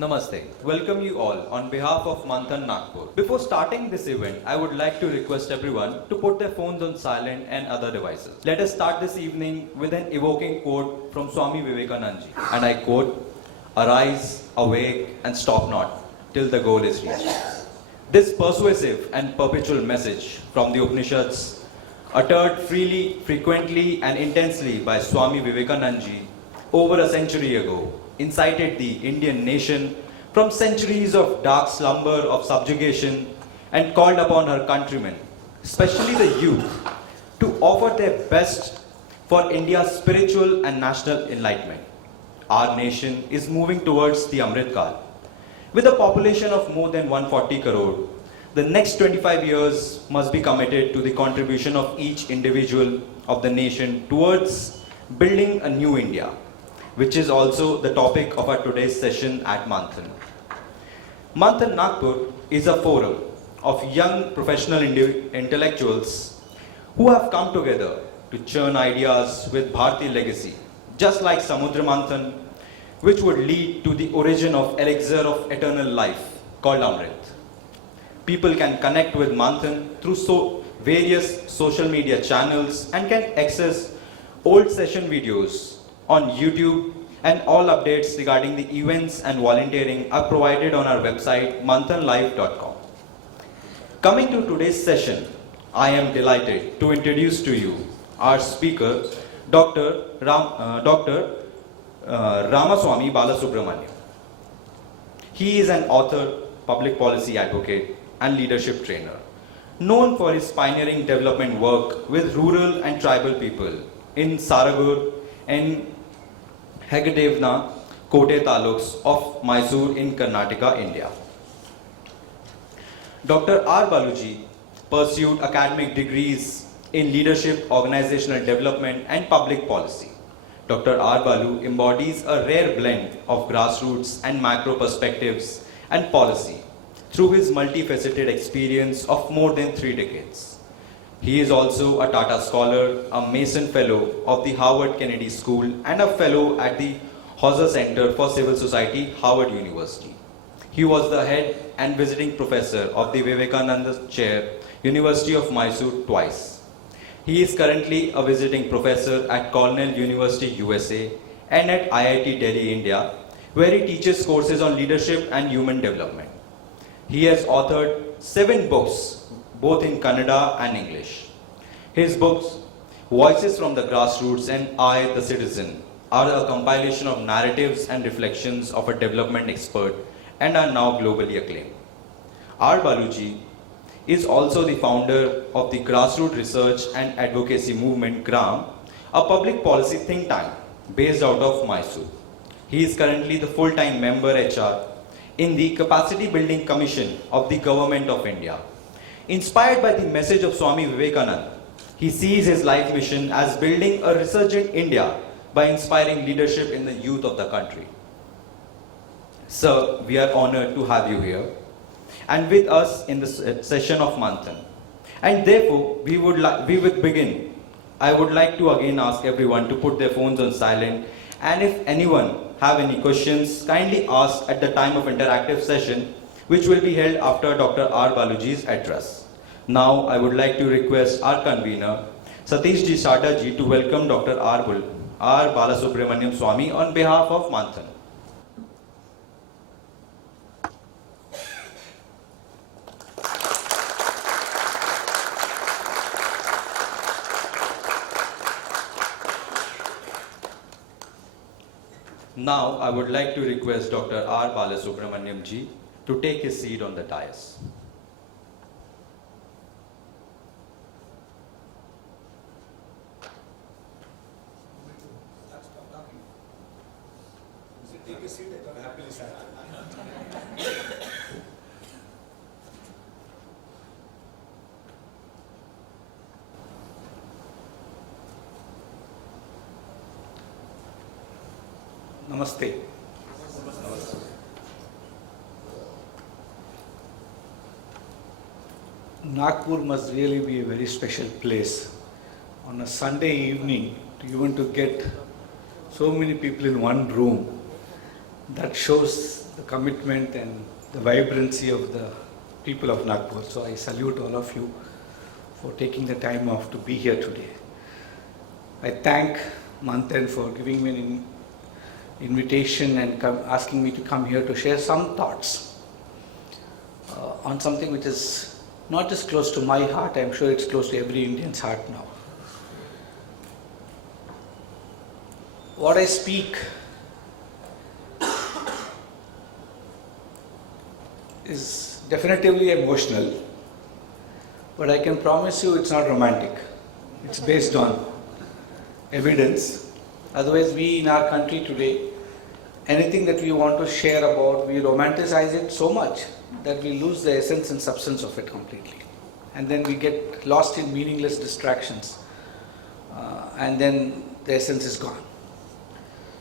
Namaste. Welcome you all on behalf of Manthan Nagpur. Before starting this event, I would like to request everyone to put their phones on silent and other devices. Let us start this evening with an evoking quote from Swami Vivekananda Ji. And I quote, "Arise, awake and stop not till the goal is reached." This persuasive and perpetual message from the Upanishads, uttered freely, frequently and intensely by Swami Vivekananda Ji over a century ago, incited the Indian nation from centuries of dark slumber of subjugation and called upon her countrymen, especially the youth, to offer their best for India's spiritual and national enlightenment. Our nation is moving towards the Amrit Kal. With a population of more than 140 crore, the next 25 years must be committed to the contribution of each individual of the nation towards building a new India, which is also the topic of our today's session at Manthan. Manthan Nagpur is a forum of young professional intellectuals who have come together to churn ideas with Bharati legacy, just like Samudra Manthan, which would lead to the origin of elixir of eternal life called Amrit. People can connect with Manthan through various social media channels and can access old session videos on YouTube, and all updates regarding the events and volunteering are provided on our website manthanlife.com. Coming to today's session, I am delighted to introduce to you our speaker, Dr. Ramaswamy Balasubramaniam. He is an author, public policy advocate, and leadership trainer, known for his pioneering development work with rural and tribal people in Saragur and Hegedevna Kote taluks of Mysore in Karnataka, India. Dr. R. Baluji pursued academic degrees in leadership, organizational development, and public policy. Dr. R. Balu embodies a rare blend of grassroots and macro perspectives and policy through his multifaceted experience of more than 3 decades. He is also a Tata Scholar, a Mason Fellow of the Harvard Kennedy School, and a Fellow at the Hauser Center for Civil Society, Harvard University. He was the head and visiting professor of the Vivekananda Chair, University of Mysore twice. He is currently a visiting professor at Cornell University, USA, and at IIT Delhi, India, where he teaches courses on leadership and human development. He has authored 7 books, both in Kannada and English. His books, Voices from the Grassroots and I, the Citizen, are a compilation of narratives and reflections of a development expert and are now globally acclaimed. R. Baluji is also the founder of the Grassroots Research and Advocacy Movement, GRAM, a public policy think tank based out of Mysore. He is currently the full-time member HR in the Capacity Building Commission of the Government of India. Inspired by the message of Swami Vivekananda, he sees his life mission as building a resurgent India by inspiring leadership in the youth of the country. Sir, we are honored to have you here and with us in this session of Manthan. And therefore, we would begin. I would like to again ask everyone to put their phones on silent, and if anyone have any questions, kindly ask at the time of interactive session, which will be held after Dr. R. Baluji's address. Now, I would like to request our convener, Satish Ji Sada Ji, to welcome Dr. R. Balasubramaniam Swami on behalf of Manthan. Now, I would like to request Dr. R. Balasubramaniam Ji to take his seat on the dais. Take a seat, I'm happily sat. Namaste. Nagpur must really be a very special place. On a Sunday evening, even to get so many people in one room, that shows the commitment and the vibrancy of the people of Nagpur. So I salute all of you for taking the time off to be here today. I thank Manthan for giving me an invitation and asking me to come here to share some thoughts on something which is not just close to my heart, I'm sure it's close to every Indian's heart now. What I speak is definitively emotional, but I can promise you it's not romantic. It's based on evidence. Otherwise, we in our country today, anything that we want to share about, we romanticize it so much that we lose the essence and substance of it completely. And then we get lost in meaningless distractions, and then the essence is gone.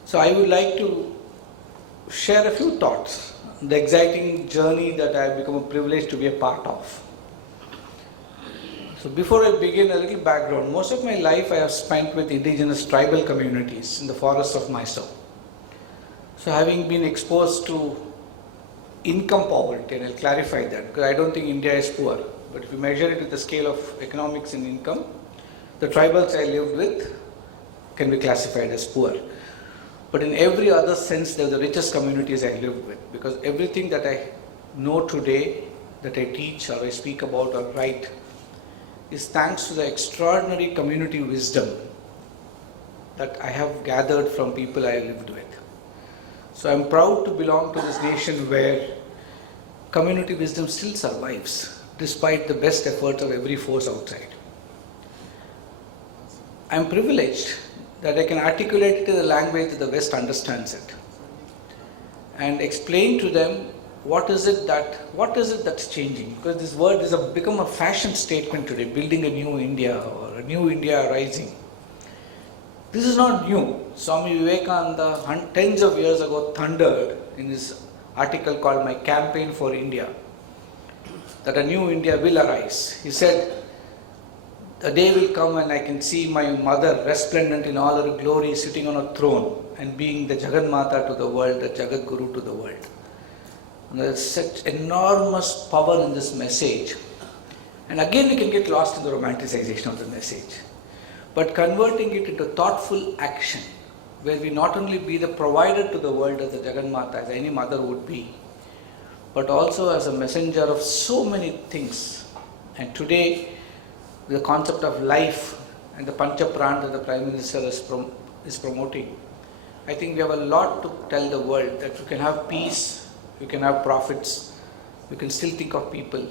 So I would like to share a few thoughts, the exciting journey that I have become a privilege to be a part of. So before I begin, a little background. Most of my life I have spent with indigenous tribal communities in the forests of Mysore. So having been exposed to income poverty, and I'll clarify that because I don't think India is poor, but if you measure it with the scale of economics and income, the tribals I lived with can be classified as poor. But in every other sense, they're the richest communities I lived with, because everything that I know today, that I teach or I speak about or write, is thanks to the extraordinary community wisdom that I have gathered from people I lived with. So I'm proud to belong to this nation where community wisdom still survives despite the best efforts of every force outside. I'm privileged that I can articulate it in the language that the West understands it and explain to them what is it that's changing. Because this word has become a fashion statement today, building a new India or a new India rising. This is not new. Swami Vivekananda tens of years ago thundered in his article called My Campaign for India that a new India will arise. He said, a day will come when I can see my mother resplendent in all her glory sitting on a throne and being the Jaganmata to the world, the Jagat Guru to the world. And there is such enormous power in this message. And again we can get lost in the romanticization of the message. But converting it into thoughtful action, where we not only be the provider to the world as the Jaganmata, as any mother would be, but also as a messenger of so many things. And today, the concept of life and the Pancha Pran that the Prime Minister is promoting, I think we have a lot to tell the world that you can have peace, you can have profits, you can still think of people,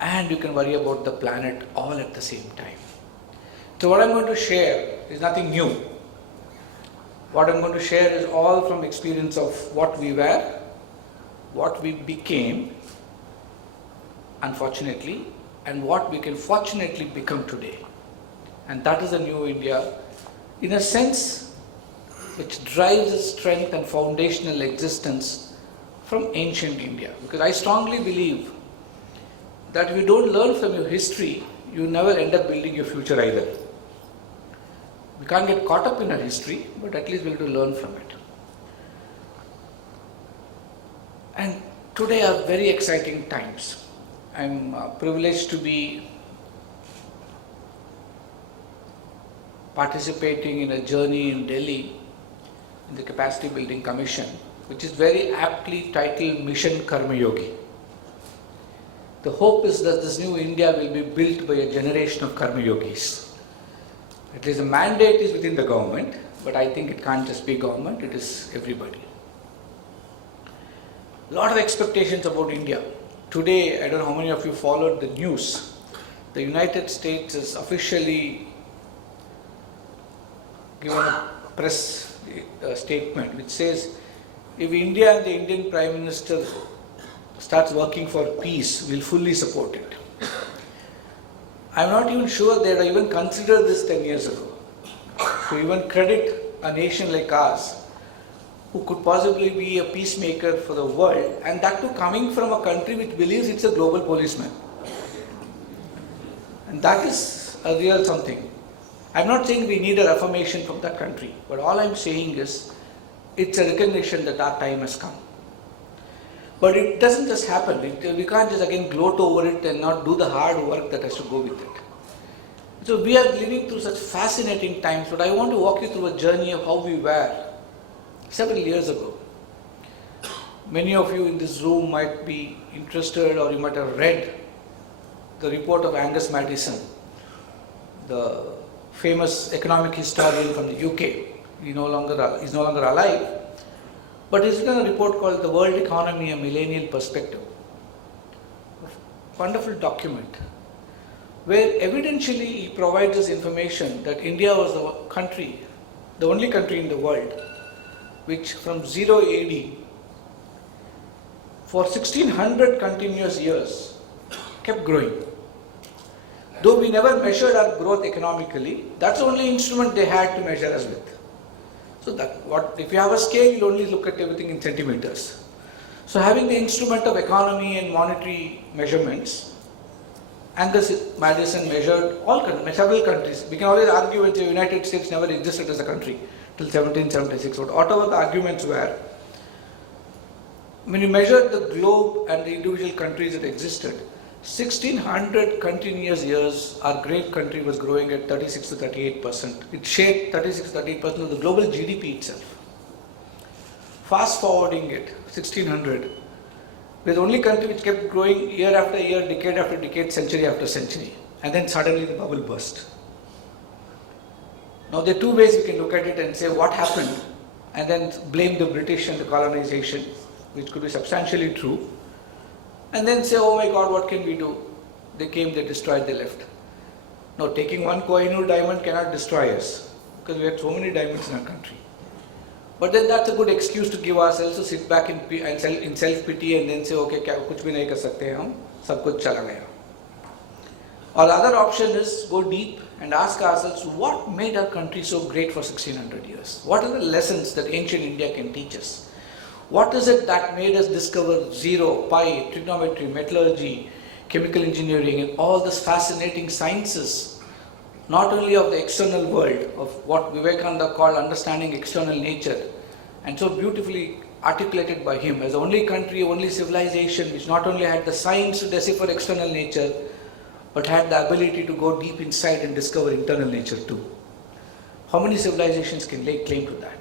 and you can worry about the planet all at the same time. So what I'm going to share is nothing new. What I'm going to share is all from experience of what we were, what we became, unfortunately, and what we can fortunately become today. And that is a new India, in a sense, which drives its strength and foundational existence from ancient India. Because I strongly believe that if you don't learn from your history, you never end up building your future either. We can't get caught up in our history, but at least we'll have to learn from it. And today are very exciting times. I'm privileged to be participating in a journey in Delhi in the Capacity Building Commission, which is very aptly titled Mission Karmayogi. The hope is that this new India will be built by a generation of Karmayogis. At least the mandate is within the government, but I think it can't just be government, it is everybody. A lot of expectations about India. Today, I don't know how many of you followed the news. The United States has officially given a press statement which says if India and the Indian Prime Minister starts working for peace, we'll fully support it. I'm not even sure they had even considered this 10 years ago. To even credit a nation like ours, who could possibly be a peacemaker for the world, and that too coming from a country which believes it's a global policeman. And that is a real something. I'm not saying we need a reformation from that country, but all I'm saying is it's a recognition that our time has come. But it doesn't just happen. We can't just again gloat over it and not do the hard work that has to go with it. So we are living through such fascinating times, but I want to walk you through a journey of how we were several years ago. Many of you in this room might be interested, or you might have read the report of Angus Maddison, the famous economic historian from the UK. He's no longer alive, but he's written a report called The World Economy, a Millennial Perspective. A wonderful document where evidentially he provides us information that India was the only country in the world which from 0 AD for 1600 continuous years kept growing. Though we never measured our growth economically, that's the only instrument they had to measure us with. So if you have a scale, you'll only look at everything in centimeters. So having the instrument of economy and monetary measurements, Angus Maddison measured several countries. We can always argue that the United States never existed as a country till 1776, but whatever the arguments were, when you measured the globe and the individual countries that existed, 1600 continuous years, our great country was growing at 36 to 38%. It shaped 36 to 38% of the global GDP itself. Fast forwarding it, 1600, we're the only country which kept growing year after year, decade after decade, century after century. And then suddenly the bubble burst. Now there are two ways we can look at it and say what happened, and then blame the British and the colonization, which could be substantially true. And then say, oh my God, what can we do? They came, they destroyed, they left. Now, taking one Kohinoor diamond cannot destroy us, because we had so many diamonds in our country. But then that's a good excuse to give ourselves to sit back in self-pity and then say, okay, kuch bhi nahi kar sakte hain hum, sab kuch chala gaya. Or the other option is go deep and ask ourselves, what made our country so great for 1600 years? What are the lessons that ancient India can teach us? What is it that made us discover zero, pi, trigonometry, metallurgy, chemical engineering, and all these fascinating sciences, not only of the external world, of what Vivekananda called understanding external nature, and so beautifully articulated by him as the only country, only civilization which not only had the science to decipher external nature, but had the ability to go deep inside and discover internal nature too. How many civilizations can lay claim to that?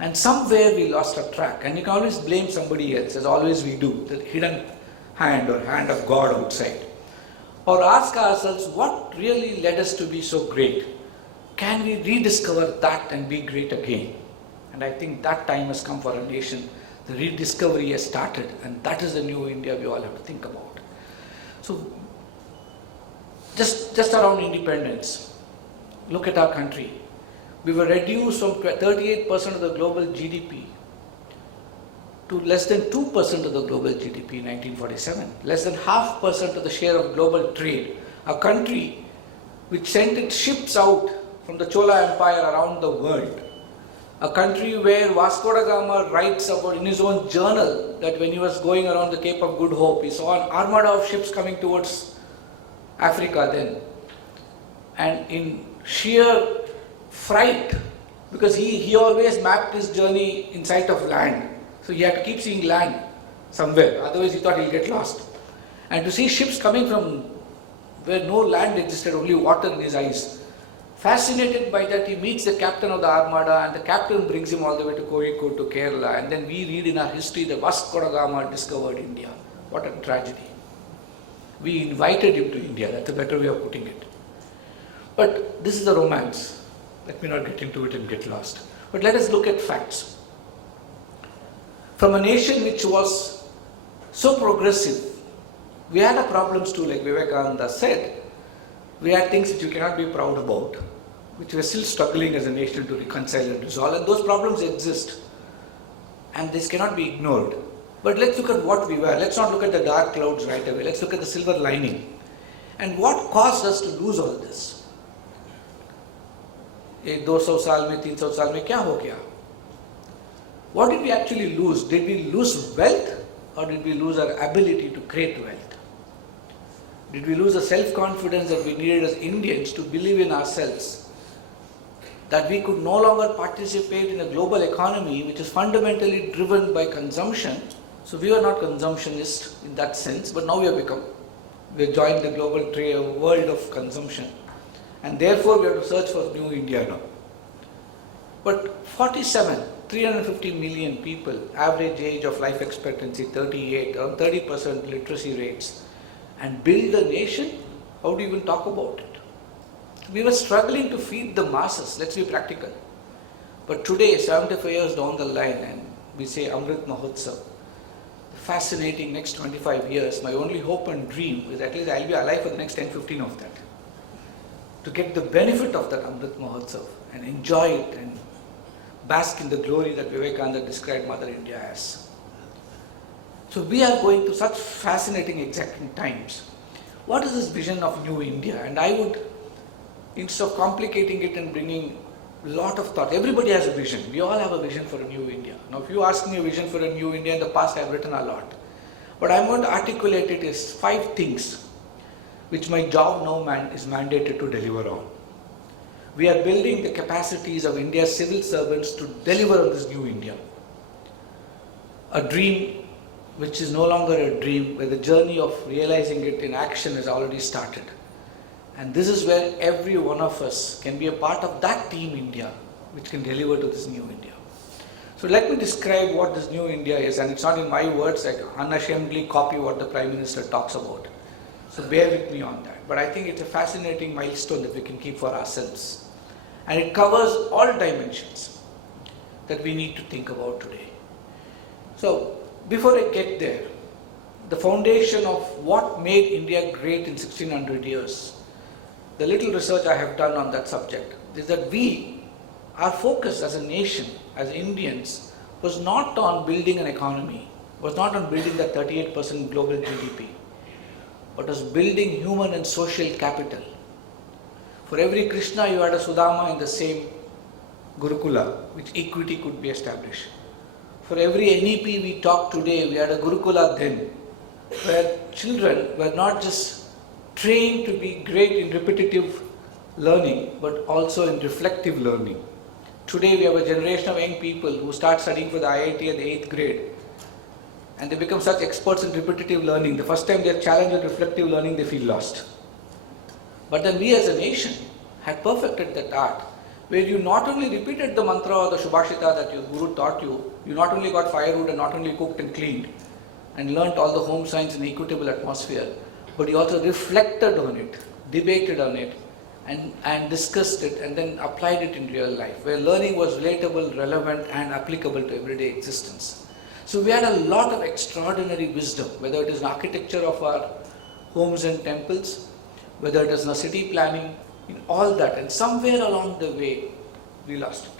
And somewhere we lost our track, and you can always blame somebody else, as always we do, the hidden hand or hand of God outside. Or ask ourselves, what really led us to be so great? Can we rediscover that and be great again? And I think that time has come for our nation. The rediscovery has started, and that is the new India we all have to think about. So, just around independence, look at our country. We were reduced from 38% of the global GDP to less than 2% of the global GDP in 1947, less than 0.5% of the share of global trade. A country which sent its ships out from the Chola Empire around the world. A country where Vasco da Gama writes about in his own journal that when he was going around the Cape of Good Hope, he saw an armada of ships coming towards Africa then. And in sheer fright, because he always mapped his journey in sight of land. So he had to keep seeing land somewhere, otherwise he thought he'll get lost. And to see ships coming from where no land existed, only water in his eyes. Fascinated by that, he meets the captain of the armada, and the captain brings him all the way to Kozhikode, to Kerala. And then we read in our history that Vasco da Gama discovered India. What a tragedy. We invited him to India, that's a better way of putting it. But this is a romance. Let me not get into it and get lost. But let us look at facts. From a nation which was so progressive, we had our problems too, like Vivekananda said. We had things which you cannot be proud about, which we are still struggling as a nation to reconcile and resolve, and those problems exist. and this cannot be ignored. But let's look at what we were. Let's not look at the dark clouds right away. Let's look at the silver lining. And what caused us to lose all this? ये 200 साल में 300 साल में क्या हो गया? What did we actually lose? Did we lose wealth or did we lose our ability to create wealth? Did we lose the self-confidence that we needed as Indians to believe in ourselves? That we could no longer participate in a global economy which is fundamentally driven by consumption. So we were not consumptionists in that sense, but now we have become. We have joined the global world of consumption. And therefore we have to search for new India now. But 350 million people, average age of life expectancy 38, around 30% literacy rates, and build a nation, how do you even talk about it? We were struggling to feed the masses, let's be practical. But today, 75 years down the line, and we say Amrit Mahotsav, fascinating next 25 years, my only hope and dream is at least I'll be alive for the next 10-15 of that. To get the benefit of that Amrit Mahotsav and enjoy it and bask in the glory that Vivekananda described Mother India as. So we are going through such fascinating, exacting times. What is this vision of New India? And I would, instead of complicating it and bringing a lot of thought, everybody has a vision. We all have a vision for a new India. Now if you ask me a vision for a new India, in the past I have written a lot. But I'm going to articulate it as 5 things which my job now is mandated to deliver on. We are building the capacities of India's civil servants to deliver on this new India. A dream which is no longer a dream, where the journey of realizing it in action has already started. And this is where every one of us can be a part of that team India, which can deliver to this new India. So let me describe what this new India is, and it's not in my words, I unashamedly copy what the Prime Minister talks about. So bear with me on that. But I think it's a fascinating milestone that we can keep for ourselves. And it covers all dimensions that we need to think about today. So before I get there, the foundation of what made India great in 1600 years, the little research I have done on that subject is that our focus as a nation, as Indians, was not on building an economy, was not on building that 38% global GDP, but was building human and social capital. For every Krishna, you had a Sudama in the same Gurukula, which equity could be established. For every NEP we talk today, we had a Gurukula then, where children were not just trained to be great in repetitive learning, but also in reflective learning. Today we have a generation of young people who start studying for the IIT at the 8th grade, and they become such experts in repetitive learning. The first time they are challenged with reflective learning, they feel lost. But then we as a nation had perfected that art, where you not only repeated the mantra or the Shubhashita that your Guru taught you, you not only got firewood and not only cooked and cleaned and learnt all the home science in an equitable atmosphere, but you also reflected on it, debated on it, and discussed it and then applied it in real life, where learning was relatable, relevant and applicable to everyday existence. So we had a lot of extraordinary wisdom, whether it is in architecture of our homes and temples, whether it is in our city planning, in all that, and somewhere along the way we lost it.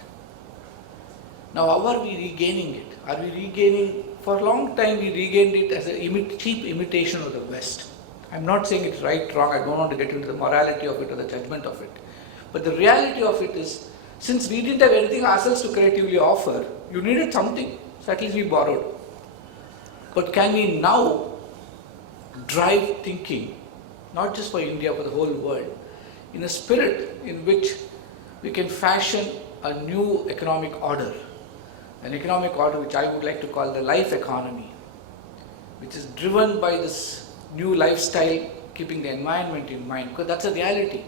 Now how are we regaining it? Are we regaining, for a long time we regained it as a cheap imitation of the West. I'm not saying it's right, wrong, I don't want to get into the morality of it or the judgment of it. But the reality of it is, since we didn't have anything ourselves to creatively offer, you needed something, so at least we borrowed. But can we now drive thinking, not just for India, for the whole world, in a spirit in which we can fashion a new economic order, an economic order which I would like to call the life economy, which is driven by this new lifestyle, keeping the environment in mind, because that's a reality.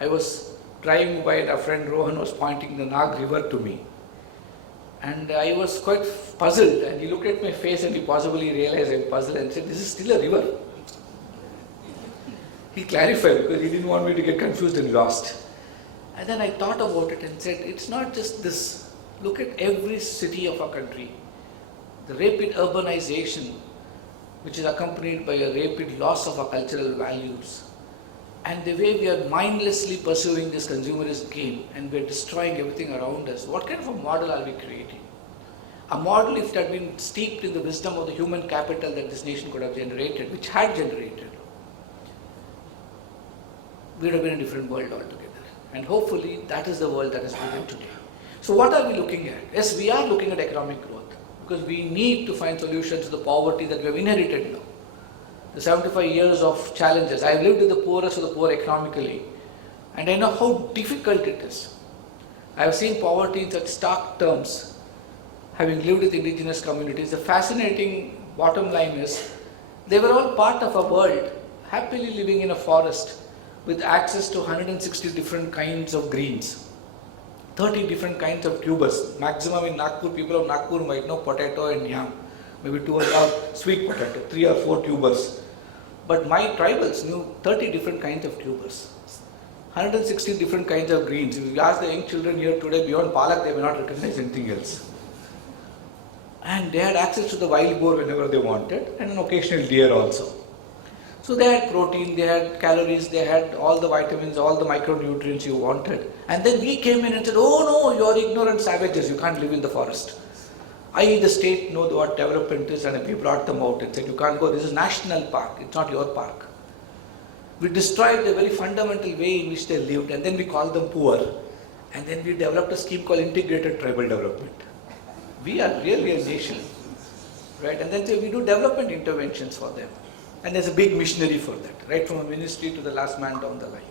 I was driving by and a friend Rohan was pointing the Nag river to me, and I was quite puzzled, and he looked at my face and he possibly realized I'm puzzled and said, "This is still a river." He clarified because he didn't want me to get confused and lost. And then I thought about it and said, it's not just this. Look at every city of our country. The rapid urbanization, which is accompanied by a rapid loss of our cultural values, and the way we are mindlessly pursuing this consumerist game and we are destroying everything around us. What kind of a model are we creating? A model, if it had been steeped in the wisdom of the human capital that this nation could have generated, which had generated, we would have been a different world altogether. And hopefully that is the world that is living today. So what are we looking at? Yes, we are looking at economic growth because we need to find solutions to the poverty that we have inherited now. The 75 years of challenges. I have lived with the poorest of the poor economically, and I know how difficult it is. I have seen poverty in such stark terms, having lived with indigenous communities. The fascinating bottom line is, they were all part of a world, happily living in a forest with access to 160 different kinds of greens, 30 different kinds of tubers. Maximum in Nagpur, people of Nagpur might know potato and yam, maybe 2 or 3 sweet potato, 3 or 4 tubers. But my tribals knew 30 different kinds of tubers, 160 different kinds of greens. If you ask the young children here today, beyond palak, they may not recognize anything else. And they had access to the wild boar whenever they wanted, and an occasional deer also. So they had protein, they had calories, they had all the vitamins, all the micronutrients you wanted. And then we came in and said, oh no, you are ignorant savages, you can't live in the forest. I, the state, know what development is, and we brought them out and said, you can't go, this is national park, it's not your park. We destroyed the very fundamental way in which they lived, and then we called them poor. And then we developed a scheme called integrated tribal development. We are really a nation, right? And then we do development interventions for them. And there's a big missionary for that, right from a ministry to the last man down the line.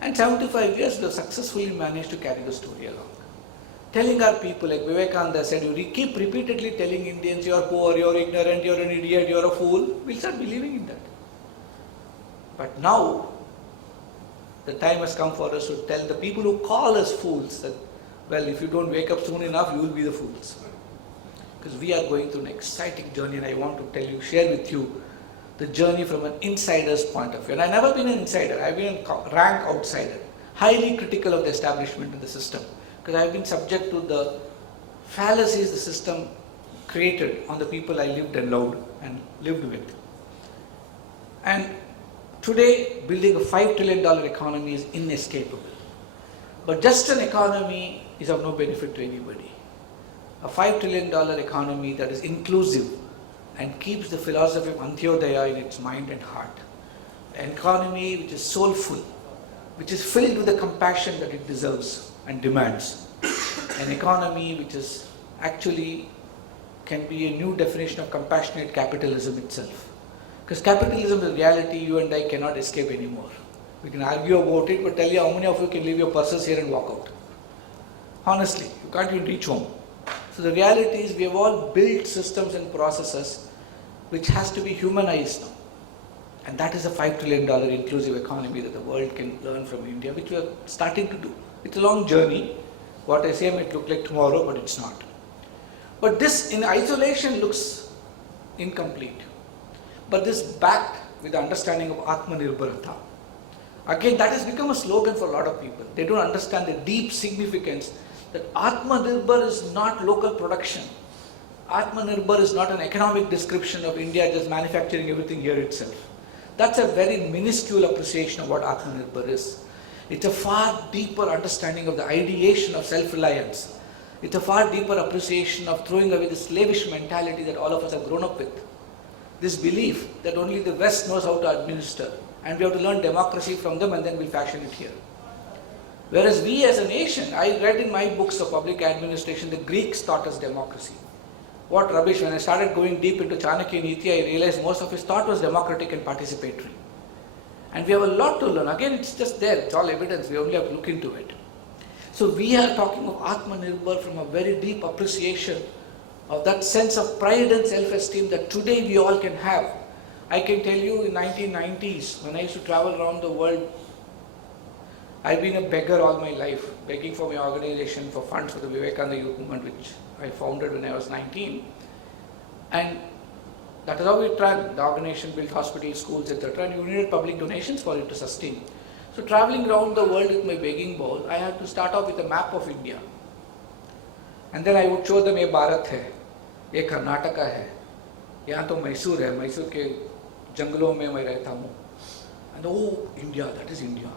And 75 years we have successfully managed to carry the story along. Telling our people, like Vivekananda said, you keep repeatedly telling Indians, you are poor, you are ignorant, you are an idiot, you are a fool, we'll start believing in that. But now, the time has come for us to tell the people who call us fools that, well, if you don't wake up soon enough, you will be the fools. Because we are going through an exciting journey, and I want to tell you, share with you the journey from an insider's point of view. And I've never been an insider, I've been a rank outsider, highly critical of the establishment and the system. Because I've been subject to the fallacies the system created on the people I lived and loved and lived with. And today, building a $5 trillion economy is inescapable. But just an economy is of no benefit to anybody. A $5 trillion economy that is inclusive and keeps the philosophy of Antyodaya in its mind and heart. An economy which is soulful, which is filled with the compassion that it deserves and demands. An economy which is actually can be a new definition of compassionate capitalism itself. Because capitalism is a reality you and I cannot escape anymore. We can argue about it, but tell you how many of you can leave your purses here and walk out. Honestly, you can't even reach home. So the reality is we have all built systems and processes which has to be humanized now. And that is a $5 trillion inclusive economy that the world can learn from India, which we are starting to do. It's a long journey. What I say might look like tomorrow, but it's not. But this in isolation looks incomplete. But this backed with the understanding of Atmanirbharata. Again, that has become a slogan for a lot of people. They don't understand the deep significance that Atmanirbhar is not local production. Atmanirbhar is not an economic description of India just manufacturing everything here itself. That's a very minuscule appreciation of what Atmanirbhar is. It's a far deeper understanding of the ideation of self-reliance. It's a far deeper appreciation of throwing away the slavish mentality that all of us have grown up with. This belief that only the West knows how to administer, and we have to learn democracy from them and then we'll fashion it here. Whereas we as a nation, I read in my books of public administration, the Greeks taught us democracy. What rubbish, when I started going deep into Chanakya Niti, I realized most of his thought was democratic and participatory. And we have a lot to learn. Again, it's just there, it's all evidence, we only have to look into it. So we are talking of Atmanirbhar from a very deep appreciation of that sense of pride and self-esteem that today we all can have. I can tell you in 1990s, when I used to travel around the world, I've been a beggar all my life, begging for my organization for funds for the Vivekananda Youth Movement, which I founded when I was 19. And that is how we ran. The organization built hospitals, schools, etc. And you needed public donations for it to sustain. So traveling around the world with my begging bowl, I had to start off with a map of India. And then I would show them, ये भारत है, ये कर्नाटका है, यहाँ तो मैसूर है, मैसूर के जंगलों में मैं रहता हूँ. And oh, India, that is India.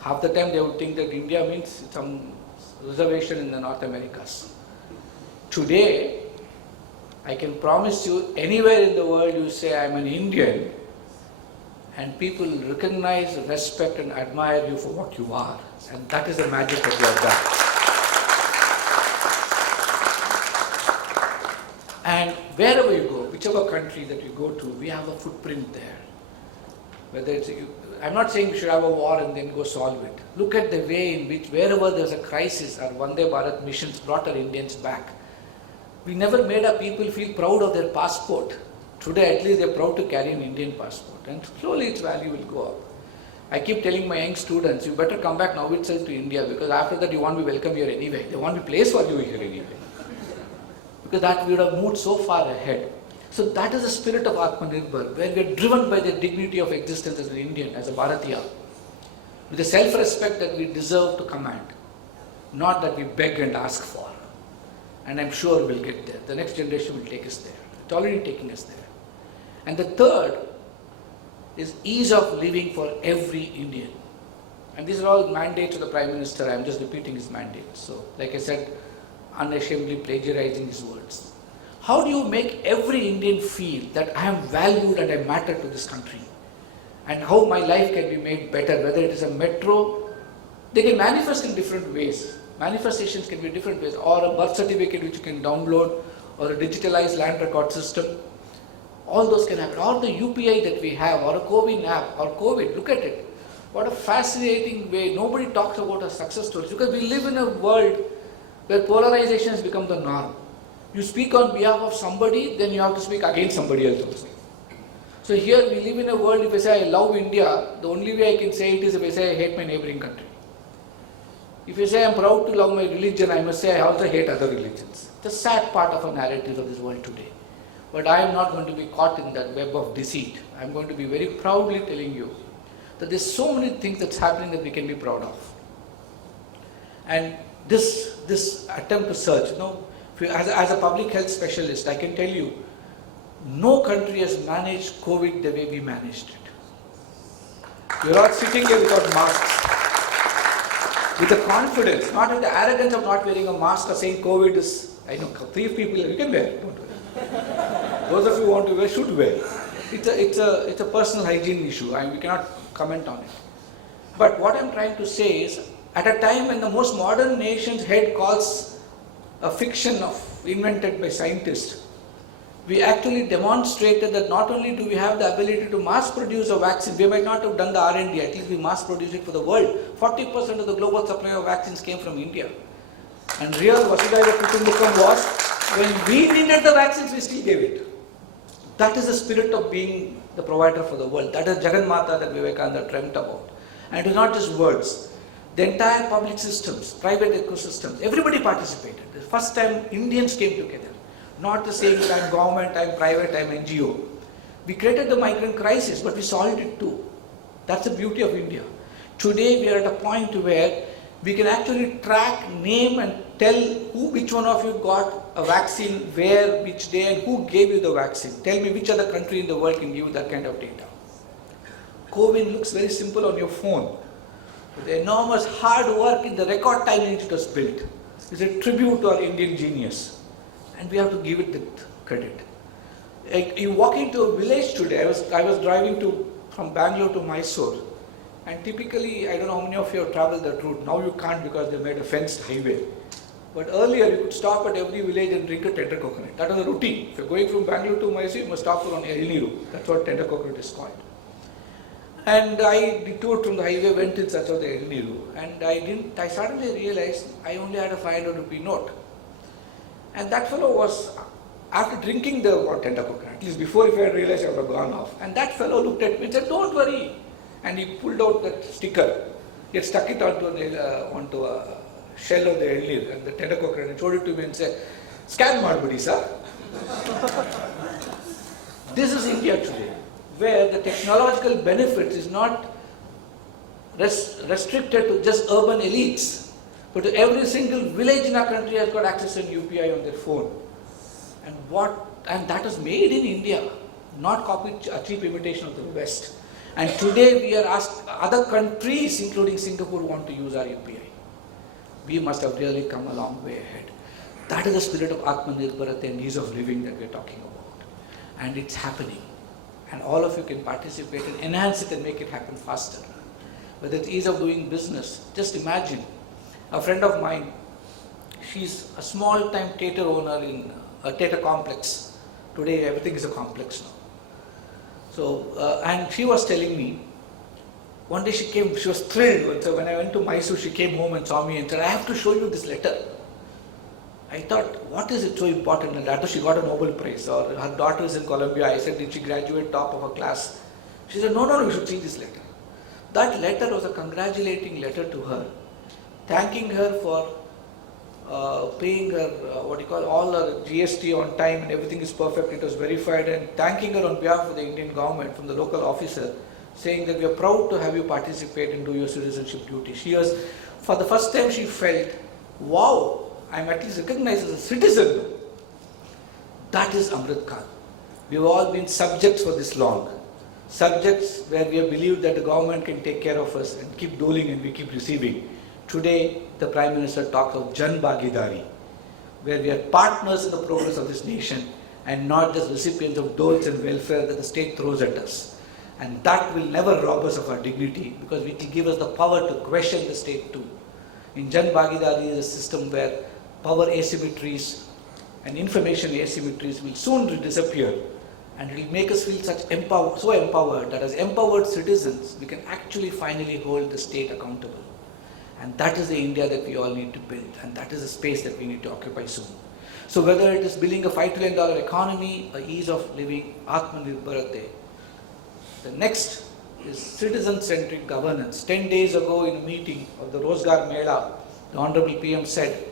Half the time they would think that India means some reservation in the North Americas. Today, I can promise you, anywhere in the world you say I'm an Indian, and people recognize, respect and admire you for what you are. And that is the magic that you have done. And wherever you go, whichever country that you go to, we have a footprint there. Whether it's, I'm not saying we should have a war and then go solve it. Look at the way in which wherever there's a crisis, our Vande Bharat missions brought our Indians back. We never made our people feel proud of their passport. Today at least they're proud to carry an Indian passport, and slowly its value will go up. I keep telling my young students, you better come back now itself to India, because after that you won't be welcome here anyway. There won't be place for you here anyway. Because that we would have moved so far ahead. So that is the spirit of Atmanirbhar, where we are driven by the dignity of existence as an Indian, as a Bharatiya, with the self-respect that we deserve to command, not that we beg and ask for. And I'm sure we'll get there. The next generation will take us there. It's already taking us there. And the third is ease of living for every Indian. And these are all mandates of the Prime Minister. I'm just repeating his mandates. So, like I said, unashamedly plagiarizing his words. How do you make every Indian feel that I am valued and I matter to this country? And how my life can be made better, whether it is a metro, they can manifest in different ways. Manifestations can be different ways, or a birth certificate which you can download, or a digitalized land record system. All those can happen. Or the UPI that we have, or a COVID app, or COVID, look at it. What a fascinating way. Nobody talks about our success stories, because we live in a world where polarization has become the norm. You speak on behalf of somebody, then you have to speak against somebody else also. So here we live in a world, if I say I love India, the only way I can say it is if I say I hate my neighboring country. If I say I am proud to love my religion, I must say I also hate other religions. The sad part of a narrative of this world today. But I am not going to be caught in that web of deceit. I am going to be very proudly telling you that there's so many things that's happening that we can be proud of. And this attempt to search, as a public health specialist, I can tell you, no country has managed COVID the way we managed it. You're all sitting here without masks. With the confidence, not with the arrogance of not wearing a mask or saying COVID is, I know, 3 people, you can wear it, don't worry. Those of you who want to wear should wear. It's a personal hygiene issue, and we cannot comment on it. But what I'm trying to say is, at a time when the most modern nation's head calls a fiction invented by scientists, we actually demonstrated that not only do we have the ability to mass produce a vaccine, we might not have done the R&D, at least we mass produced it for the world. 40% of the global supply of vaccines came from India. And real Vasudhaiva Kutumbakam was, when we needed the vaccines, we still gave it. That is the spirit of being the provider for the world. That is Jagan Mata that Vivekananda dreamt about. And it is not just words. The entire public systems, private ecosystems, everybody participated. The first time Indians came together. Not the saying I'm government, I'm private, I'm NGO. We created the migrant crisis, but we solved it too. That's the beauty of India. Today we are at a point where we can actually track, name and tell which one of you got a vaccine, where, which day, and who gave you the vaccine. Tell me which other country in the world can give you that kind of data. COVID looks very simple on your phone. But the enormous hard work in the record time in which it was built is a tribute to our Indian genius. And we have to give it the credit. You walk into a village today, I was driving from Bangalore to Mysore, and typically, I don't know how many of you have traveled that route. Now you can't because they made a fenced highway. But earlier you could stop at every village and drink a tender coconut. That was a routine. If you're going from Bangalore to Mysore, you must stop for on Elniru. That's what tender coconut is called. And I detoured from the highway, went in search of the Elniru, and I suddenly realized I only had a 500 rupee note. And that fellow was, after drinking the tender coconut, at least before, if I had realized, I would have gone off. And that fellow looked at me and said, "Don't worry." And he pulled out that sticker. He had stuck it onto a shell of the Elnir and the tender coconut and showed it to me and said, "Scan madbudi, sir." This is India today, where the technological benefits is not restricted to just urban elites, but to every single village in our country has got access to UPI on their phone. And that is made in India, not copied, a cheap imitation of the West. And today we are asked, other countries, including Singapore, want to use our UPI. We must have really come a long way ahead. That is the spirit of Atmanirbharata and ease of living that we are talking about. And it's happening. And all of you can participate and enhance it and make it happen faster. Whether it's ease of doing business, just imagine. A friend of mine, she's a small-time theatre owner in a theatre complex. Today everything is a complex now. So, and she was telling me, one day she was thrilled. So when I went to Mysore, she came home and saw me and said, I have to show you this letter. I thought, what is it so important? And after she got a Nobel Prize, or her daughter is in Columbia, I said, did she graduate top of her class? She said, no, you should see this letter. That letter was a congratulating letter to her, thanking her for paying her, all her GST on time and everything is perfect, it was verified, and thanking her on behalf of the Indian government from the local officer, saying that we are proud to have you participate and do your citizenship duty. She was, for the first time she felt, wow, I am at least recognized as a citizen. That is Amrit Kal. We have all been subjects for this long. Subjects where we have believed that the government can take care of us and keep doling and we keep receiving. Today, the Prime Minister talks of Jan Bhagidari, where we are partners in the progress of this nation and not just recipients of doles and welfare that the state throws at us. And that will never rob us of our dignity, because it will give us the power to question the state too. In Jan Bhagidari is a system where power asymmetries and information asymmetries will soon disappear, and it will make us feel so empowered that as empowered citizens we can actually finally hold the state accountable. And that is the India that we all need to build, and that is the space that we need to occupy soon. So whether it is building a $5 trillion economy, or ease of living, Atmanirbharata, the next is citizen-centric governance. 10 days ago in a meeting of the Rozgar Mela, the Honorable PM said,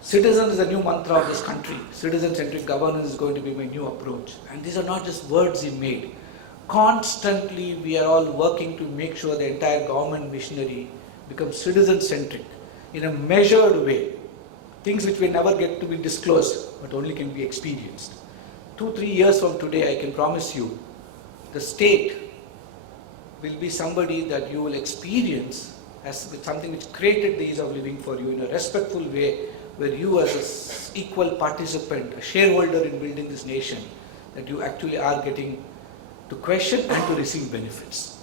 citizen is the new mantra of this country. Citizen-centric governance is going to be my new approach. And these are not just words he made. Constantly we are all working to make sure the entire government machinery becomes citizen-centric in a measured way. Things which will never get to be disclosed, but only can be experienced. 2-3 years from today, I can promise you, the state will be somebody that you will experience as something which created the ease of living for you in a respectful way, where you as an equal participant, a shareholder in building this nation, that you actually are getting to question and to receive benefits.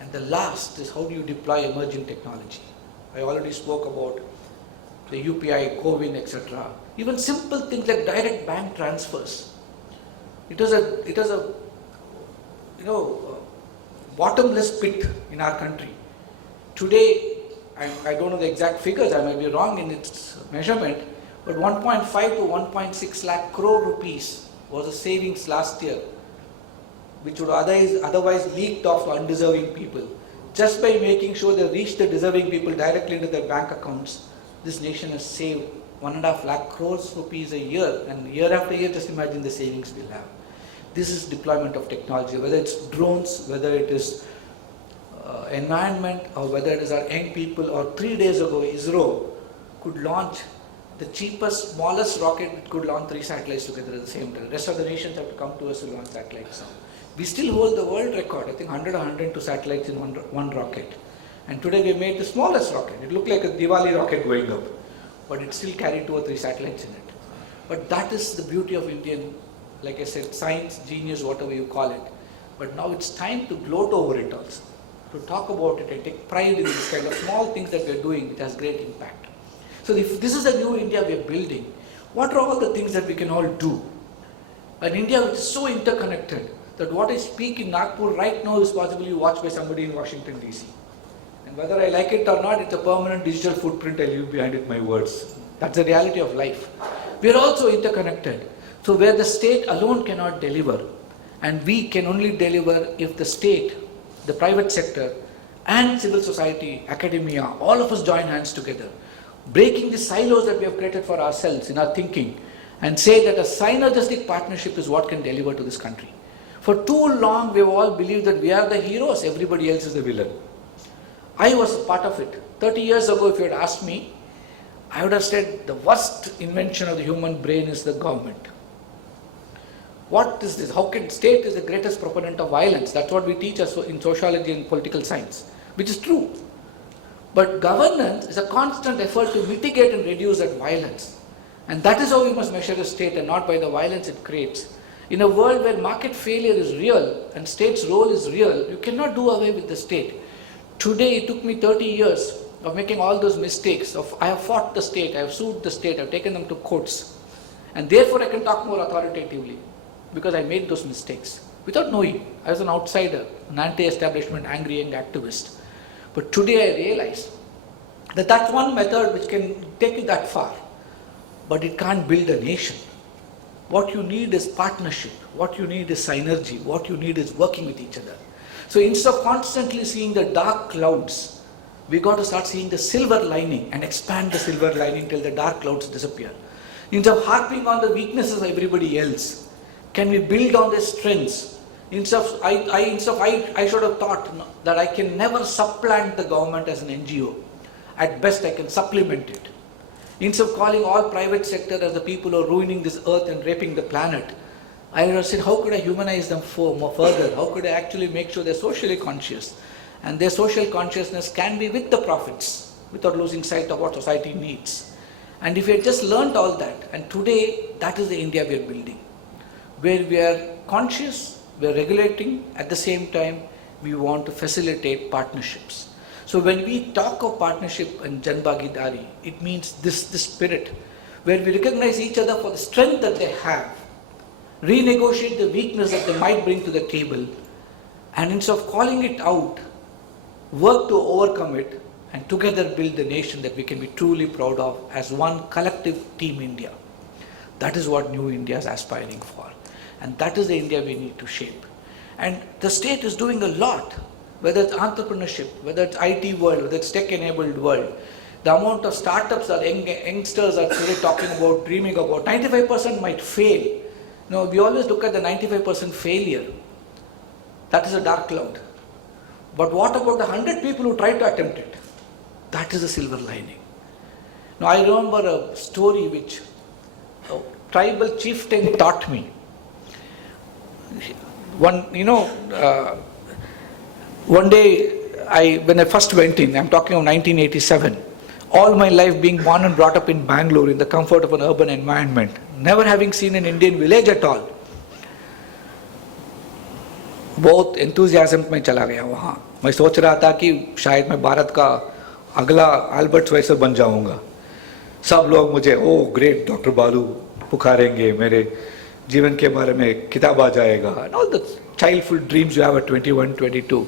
And the last is, how do you deploy emerging technology? I already spoke about the UPI, CoWIN, etc. Even simple things like direct bank transfers. It was a bottomless pit in our country. Today, I don't know the exact figures, I might be wrong in its measurement, but 1.5 to 1.6 lakh crore rupees was the savings last year, which would otherwise leaked off to undeserving people. Just by making sure they reach the deserving people directly into their bank accounts, this nation has saved 1.5 lakh crores rupees a year, and year after year, just imagine the savings we'll have. This is deployment of technology, whether it's drones, whether it is environment, or whether it is our young people. Or 3 days ago, ISRO could launch the cheapest, smallest rocket which could launch 3 satellites together at the same time. The rest of the nations have to come to us to launch satellites now. We still hold the world record, I think 100 or 102 satellites in one rocket. And today we made the smallest rocket. It looked like a Diwali rocket going up, but it still carried 2 or 3 satellites in it. But that is the beauty of Indian, like I said, science, genius, whatever you call it. But now it's time to gloat over it also, to talk about it and take pride in this kind of small things that we are doing, which has great impact. So if this is a new India we are building, what are all the things that we can all do? An India which is so interconnected that what I speak in Nagpur right now is possibly watched by somebody in Washington DC. And whether I like it or not, it's a permanent digital footprint I leave behind with my words. That's the reality of life. We are also interconnected. So where the state alone cannot deliver, and we can only deliver if the state, the private sector, and civil society, academia, all of us join hands together, breaking the silos that we have created for ourselves in our thinking, and say that a synergistic partnership is what can deliver to this country. For too long, we have all believed that we are the heroes, everybody else is the villain. I was a part of it. 30 years ago, if you had asked me, I would have said the worst invention of the human brain is the government. What is this? How can state is the greatest proponent of violence? That's what we teach us in sociology and political science, which is true. But governance is a constant effort to mitigate and reduce that violence. And that is how we must measure a state, and not by the violence it creates. In a world where market failure is real and state's role is real, you cannot do away with the state. Today it took me 30 years of making all those mistakes. I have fought the state, I have sued the state, I have taken them to courts. And therefore I can talk more authoritatively, because I made those mistakes without knowing. I was an outsider, an anti-establishment, angry young activist. But today I realize that that's one method which can take you that far, but it can't build a nation. What you need is partnership, what you need is synergy, what you need is working with each other. So instead of constantly seeing the dark clouds, we got to start seeing the silver lining and expand the silver lining till the dark clouds disappear. Instead of harping on the weaknesses of everybody else, can we build on their strengths? I should have thought that I can never supplant the government as an NGO. At best I can supplement it. Instead of calling all private sector as the people who are ruining this earth and raping the planet, I would have said, how could I humanize them more further? How could I actually make sure they're socially conscious? And their social consciousness can be with the prophets, without losing sight of what society needs. And if we had just learnt all that, and today that is the India we are building, where we are conscious, we are regulating, at the same time we want to facilitate partnerships. So when we talk of partnership and Janbhagidari, it means this spirit, where we recognize each other for the strength that they have, renegotiate the weakness that they might bring to the table, and instead of calling it out, work to overcome it, and together build the nation that we can be truly proud of as one collective Team India. That is what New India is aspiring for. And that is the India we need to shape. And the state is doing a lot, whether it's entrepreneurship, whether it's IT world, whether it's tech-enabled world. The amount of startups that youngsters are today talking about, dreaming about, 95% might fail. No, we always look at the 95% failure. That is a dark cloud. But what about the 100 people who try to attempt it? That is a silver lining. Now I remember a story which a tribal chieftain taught me. One day, when I first went in, I'm talking of 1987, all my life being born and brought up in Bangalore in the comfort of an urban environment, never having seen an Indian village at all, बहुत enthusiasm में चला गया वहाँ. मैं सोच रहा था कि शायद मैं भारत का अगला अल्बर्ट स्वैसर बन जाऊँगा. सब लोग मुझे ग्रेट डॉक्टर बालू पुकारेंगे, मेरे जीवन के बारे में किताब आ जाएगा. And all the childhood dreams you have at 21, 22.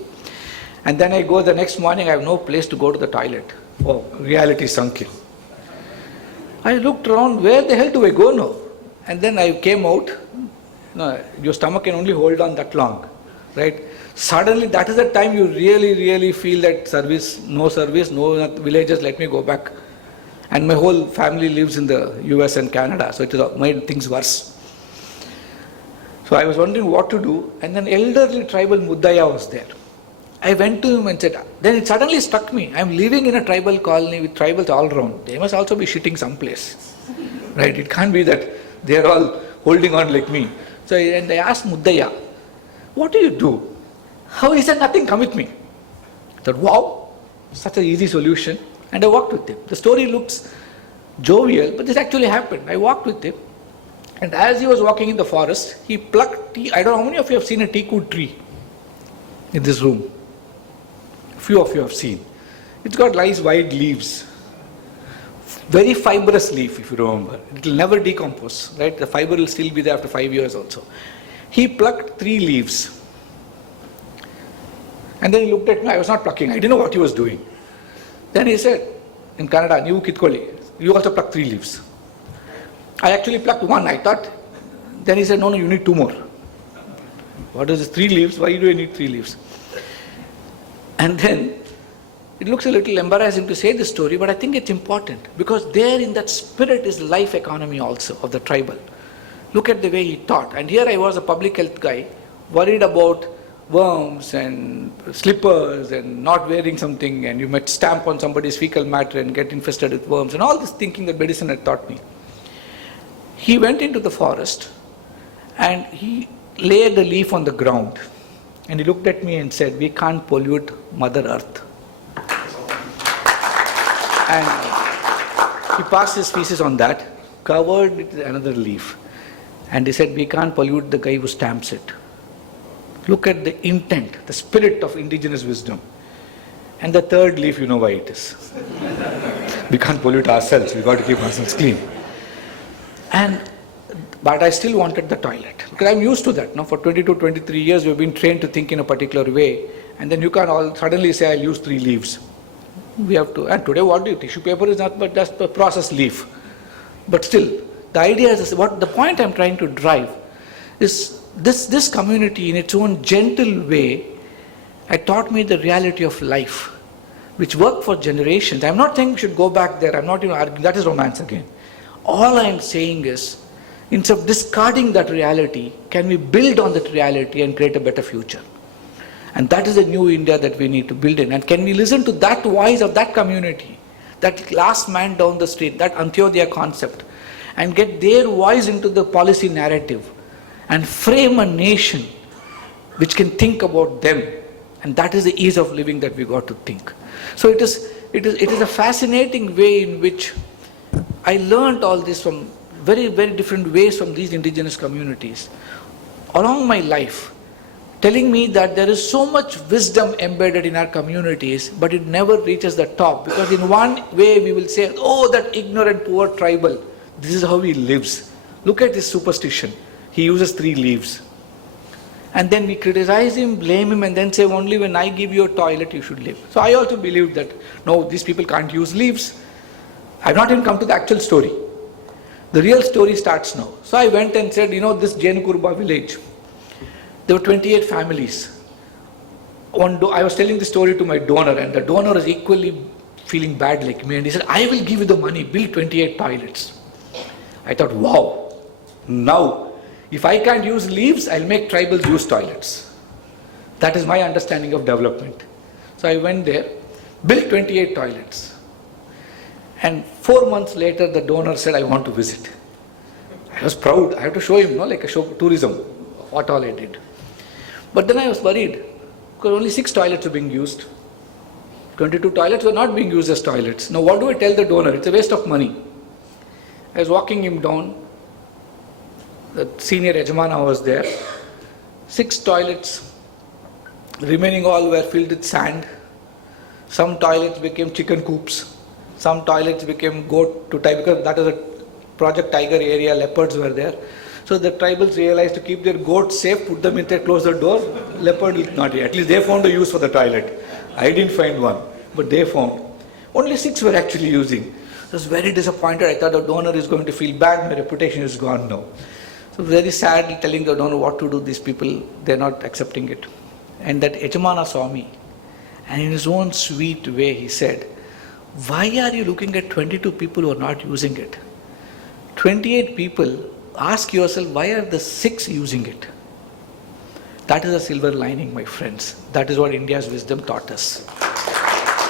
And then I go the next morning, I have no place to go to the toilet. Reality sunk in. I looked around, where the hell do I go now? And then I came out. No, your stomach can only hold on that long, right? Suddenly, that is the time you really feel that no villagers, let me go back. And my whole family lives in the US and Canada, so it has made things worse. So I was wondering what to do, and then elderly tribal Muddaya was there. I went to him and said, then it suddenly struck me, I am living in a tribal colony with tribals all around. They must also be shitting someplace, right? It can't be that they are all holding on like me. So and I asked Muddaya, what do you do? How? He said, nothing, come with me. I thought, wow, such an easy solution. And I walked with him. The story looks jovial, but this actually happened. I walked with him. And as he was walking in the forest, he plucked tea. I don't know how many of you have seen a teakwood tree in this room. Few of you have seen. It's got nice wide leaves. Very fibrous leaf, if you remember. It will never decompose, right? The fiber will still be there after 5 years also. He plucked 3 leaves. And then he looked at me. I was not plucking. I didn't know what he was doing. Then he said, in Kannada, "ನೀವು ಕಿತ್ಕೊಳ್ಳಿ. You also pluck 3 leaves." I actually plucked 1, I thought. Then he said, no, you need 2 more. What is this 3 leaves? Why do I need 3 leaves? And then, it looks a little embarrassing to say this story, but I think it's important. Because there in that spirit is life economy also of the tribal. Look at the way he taught. And here I was a public health guy, worried about worms and slippers and not wearing something, and you might stamp on somebody's fecal matter and get infested with worms, and all this thinking that medicine had taught me. He went into the forest and he laid a leaf on the ground, and he looked at me and said, we can't pollute Mother Earth. And he passed his thesis on that. covered it with another leaf. And he said, we can't pollute the guy who stamps it. Look at the intent, the spirit of indigenous wisdom. And the third leaf, you know why it is. We can't pollute ourselves, we've got to keep ourselves clean. But I still wanted the toilet. Because I'm used to that. Now, for 22, 23 years, we've been trained to think in a particular way. And then you can't all suddenly say, I'll use 3 leaves. We have to. And today, what do you? Tissue paper is not but just a processed leaf. But still, the idea is, what the point I'm trying to drive is this community in its own gentle way had taught me the reality of life, which worked for generations. I'm not saying we should go back there. I'm not even arguing. That is romance again. All I'm saying is, instead of discarding that reality, can we build on that reality and create a better future? And that is the new India that we need to build in. And can we listen to that voice of that community, that last man down the street, that Antyodaya concept, and get their voice into the policy narrative and frame a nation which can think about them. And that is the ease of living that we got to think. So it is a fascinating way in which I learned all this from very, very different ways from these indigenous communities along my life, telling me that there is so much wisdom embedded in our communities, but it never reaches the top. Because in one way we will say, oh, that ignorant poor tribal, this is how he lives. Look at this superstition. He uses 3 leaves. And then we criticize him, blame him, and then say, only when I give you a toilet you should live. So I also believe that, no, these people can't use leaves. I've not even come to the actual story. The real story starts now. So I went and said, this Jain Kurba village, there were 28 families. I was telling the story to my donor, and the donor was equally feeling bad like me, and he said, I will give you the money, build 28 toilets. I thought, wow, now, if I can't use leaves, I'll make tribals use toilets. That is my understanding of development. So I went there, built 28 toilets. And 4 months later, the donor said, I want to visit. I was proud. I have to show him, like a show tourism, what all I did. But then I was worried, because only 6 toilets were being used. 22 toilets were not being used as toilets. Now what do I tell the donor? It's a waste of money. I was walking him down. The senior Yajamana was there. 6 toilets, remaining all were filled with sand. Some toilets became chicken coops. Some toilets became goat to tiger, because that was a Project Tiger area, leopards were there. So the tribals realized to keep their goats safe, put them inside, close the door, leopard will not eat. At least they found a use for the toilet. I didn't find one, but they found. Only 6 were actually using. I was very disappointed. I thought the donor is going to feel bad, my reputation is gone now. So very sad telling the donor what to do, these people, they're not accepting it. And that Yajamana saw me, and in his own sweet way he said, why are you looking at 22 people who are not using it? 28 people, ask yourself, why are the 6 using it? That is a silver lining, my friends. That is what India's wisdom taught us.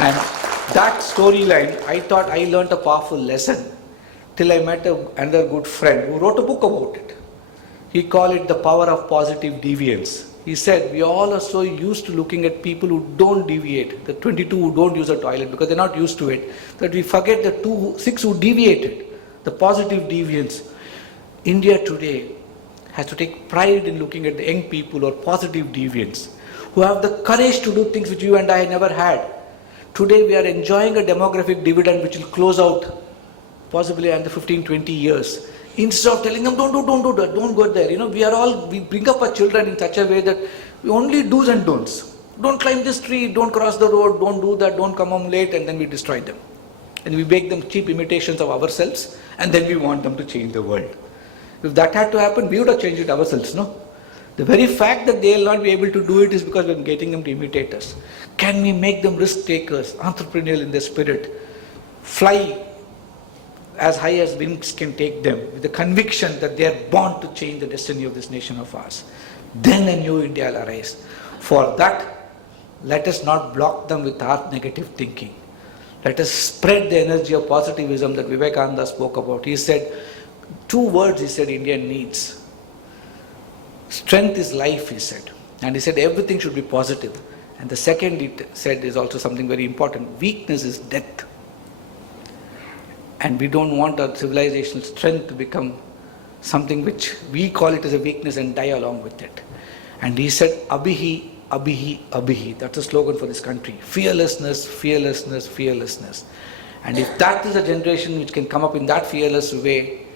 And that storyline, I thought I learnt a powerful lesson till I met another good friend who wrote a book about it. He called it The Power of Positive Deviance. He said, we all are so used to looking at people who don't deviate, the 22 who don't use a toilet because they're not used to it, that we forget the 6 who deviated, the positive deviance. India today has to take pride in looking at the young people who are positive deviants, who have the courage to do things which you and I never had. Today we are enjoying a demographic dividend which will close out possibly under 15, 20 years. Instead of telling them, don't do that, don't go there. We bring up our children in such a way that we only do's and don'ts. Don't climb this tree, don't cross the road, don't do that, don't come home late, and then we destroy them. And we make them cheap imitations of ourselves, and then we want them to change the world. If that had to happen, we would have changed it ourselves, no? The very fact that they will not be able to do it is because we are getting them to imitate us. Can we make them risk takers, entrepreneurial in their spirit, fly as high as wings can take them, with the conviction that they are born to change the destiny of this nation of ours? Then a new India will arise. For that, let us not block them with our negative thinking. Let us spread the energy of positivism that Vivekananda spoke about. He said, 2 words he said India needs. Strength is life, he said. And he said everything should be positive. And the second he said is also something very important. Weakness is death. And we don't want our civilizational strength to become something which we call it as a weakness and die along with it. And he said, Abhihi, Abhihi, Abhihi. That's a slogan for this country. Fearlessness, fearlessness, fearlessness. And if that is a generation which can come up in that fearless way,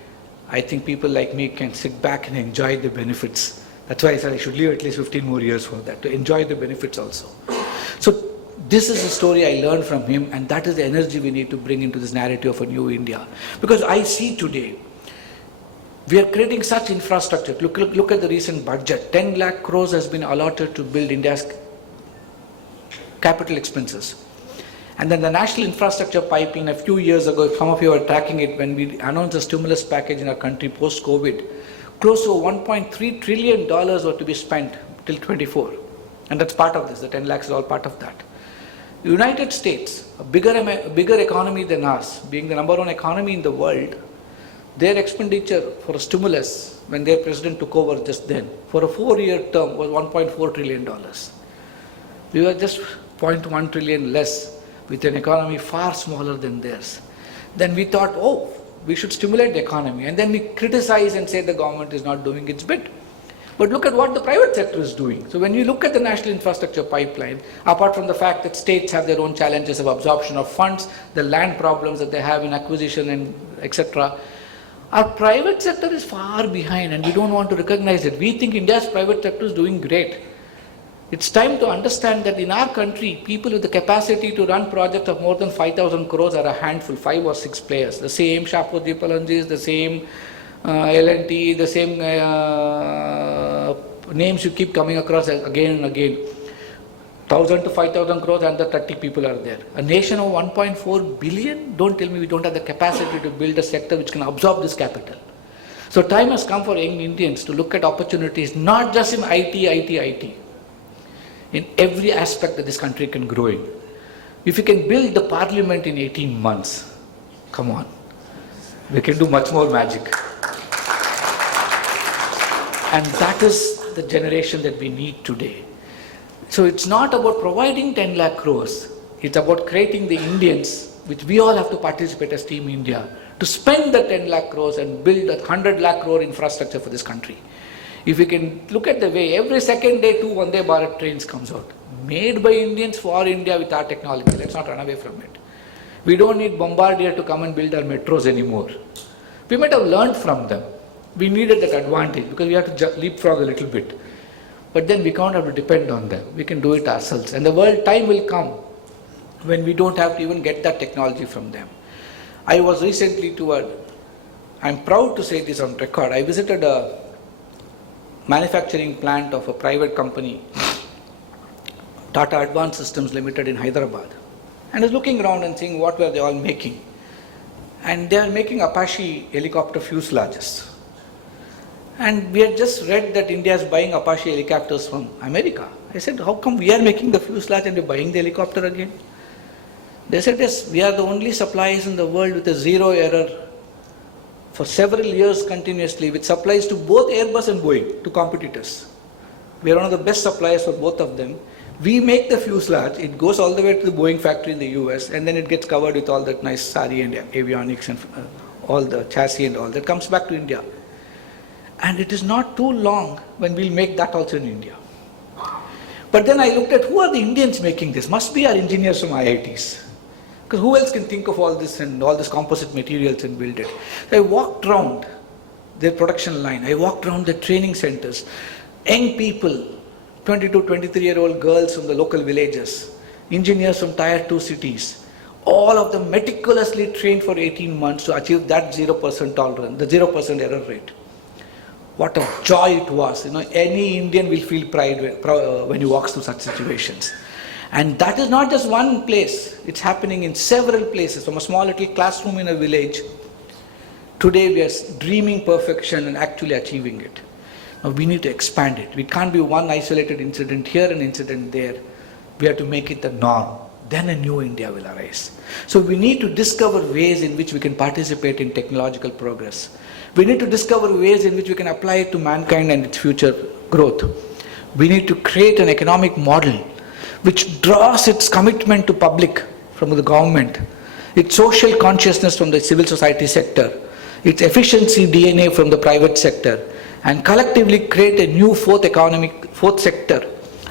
I think people like me can sit back and enjoy the benefits. That's why I said I should live at least 15 more years for that, to enjoy the benefits also. So this is the story I learned from him, and that is the energy we need to bring into this narrative of a new India. Because I see today, we are creating such infrastructure. Look at the recent budget. 10 lakh crores has been allotted to build India's capital expenses. And then the national infrastructure pipeline a few years ago, if some of you are tracking it, when we announced a stimulus package in our country post-COVID, close to $1.3 trillion were to be spent till 24. And that's part of this. The 10 lakhs is all part of that. The United States, a bigger economy than us, being the number one economy in the world, their expenditure for a stimulus, when their president took over just then, for a 4-year term was $1.4 trillion. We were just 0.1 trillion less, with an economy far smaller than theirs. Then we thought, oh, we should stimulate the economy. And then we criticize and say the government is not doing its bit. But look at what the private sector is doing. So when you look at the national infrastructure pipeline, apart from the fact that states have their own challenges of absorption of funds, the land problems that they have in acquisition and etc., our private sector is far behind, and we don't want to recognize it. We think India's private sector is doing great. It's time to understand that in our country, people with the capacity to run projects of more than 5,000 crores are a handful, 5 or 6 players. The same Shapurji Palanjis, the same L&T, the same names you keep coming across again and again. 1,000 to 5,000 crores, and the 30 people are there. A nation of 1.4 billion, don't tell me we don't have the capacity to build a sector which can absorb this capital. So time has come for young Indians to look at opportunities, not just in IT, in every aspect that this country can grow in. If you can build the parliament in 18 months, come on, we can do much more magic. And that is the generation that we need today. So it's not about providing 10 lakh crores, it's about creating the Indians, which we all have to participate as Team India, to spend the 10 lakh crores and build a 100 lakh crore infrastructure for this country. If we can look at the way every second day 2 Vande Bharat trains comes out, made by Indians for India with our technology, let's not run away from it. We don't need Bombardier to come and build our metros anymore. We might have learned from them. We needed that advantage because we have to leapfrog a little bit. But then we can't have to depend on them. We can do it ourselves. And the world time will come when we don't have to even get that technology from them. I was recently I'm proud to say this on record, I visited a manufacturing plant of a private company, Tata Advanced Systems Limited in Hyderabad. And I was looking around and seeing what were they all making. And they are making Apache helicopter fuselages. And we had just read that India is buying Apache helicopters from America. I said, how come we are making the fuselage and we're buying the helicopter again? They said, yes, we are the only suppliers in the world with a zero error for several years continuously, with supplies to both Airbus and Boeing, to competitors. We are one of the best suppliers for both of them. We make the fuselage, it goes all the way to the Boeing factory in the US, and then it gets covered with all that nice sari and avionics and all the chassis and all that comes back to India. And it is not too long when we'll make that also in India. But then I looked at who are the Indians making this? Must be our engineers from IITs. Because who else can think of all this and all this composite materials and build it? So I walked around their production line. I walked around the training centers. Young people, 22, 23-year-old girls from the local villages, engineers from tier 2 cities, all of them meticulously trained for 18 months to achieve that 0% tolerance, the 0% error rate. What a joy it was. Any Indian will feel pride when he walks through such situations. And that is not just one place. It's happening in several places. From a small little classroom in a village, today we are dreaming perfection and actually achieving it. Now we need to expand it. We can't be one isolated incident here and incident there. We have to make it the norm. Then a new India will arise. So we need to discover ways in which we can participate in technological progress. We need to discover ways in which we can apply it to mankind and its future growth. We need to create an economic model which draws its commitment to public from the government. its social consciousness from the civil society sector, its efficiency DNA from the private sector, and collectively create a new fourth sector,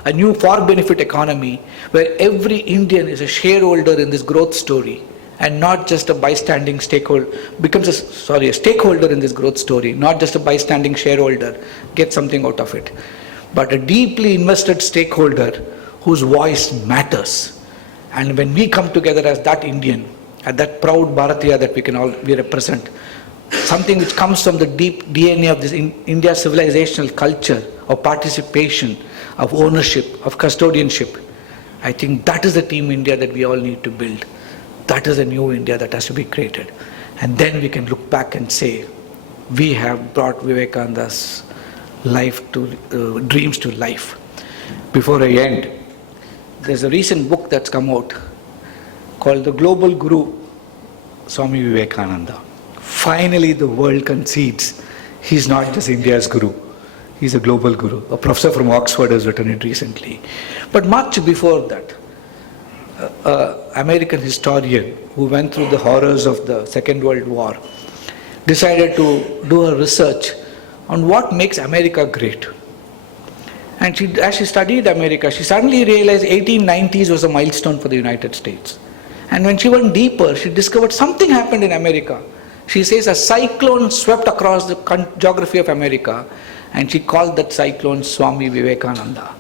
a new for-benefit economy where every Indian is a shareholder in this growth story and not just a bystanding stakeholder, becomes a stakeholder in this growth story, not just a bystanding shareholder, gets something out of it, but a deeply invested stakeholder whose voice matters. And when we come together as that Indian, as that proud Bharatiya that we represent, something which comes from the deep DNA of this India civilizational culture of participation, of ownership, of custodianship, I think that is the team India that we all need to build. That is a new India that has to be created. And then we can look back and say, we have brought Vivekananda's dreams to life. Before I end, there's a recent book that's come out called The Global Guru, Swami Vivekananda. Finally, the world concedes he's not just India's guru, he's a global guru. A professor from Oxford has written it recently. But much before that, an American historian who went through the horrors of the Second World War decided to do a research on what makes America great. And as she studied America, she suddenly realized 1890s was a milestone for the United States. And when she went deeper, she discovered something happened in America. She says a cyclone swept across the geography of America, and she called that cyclone Swami Vivekananda.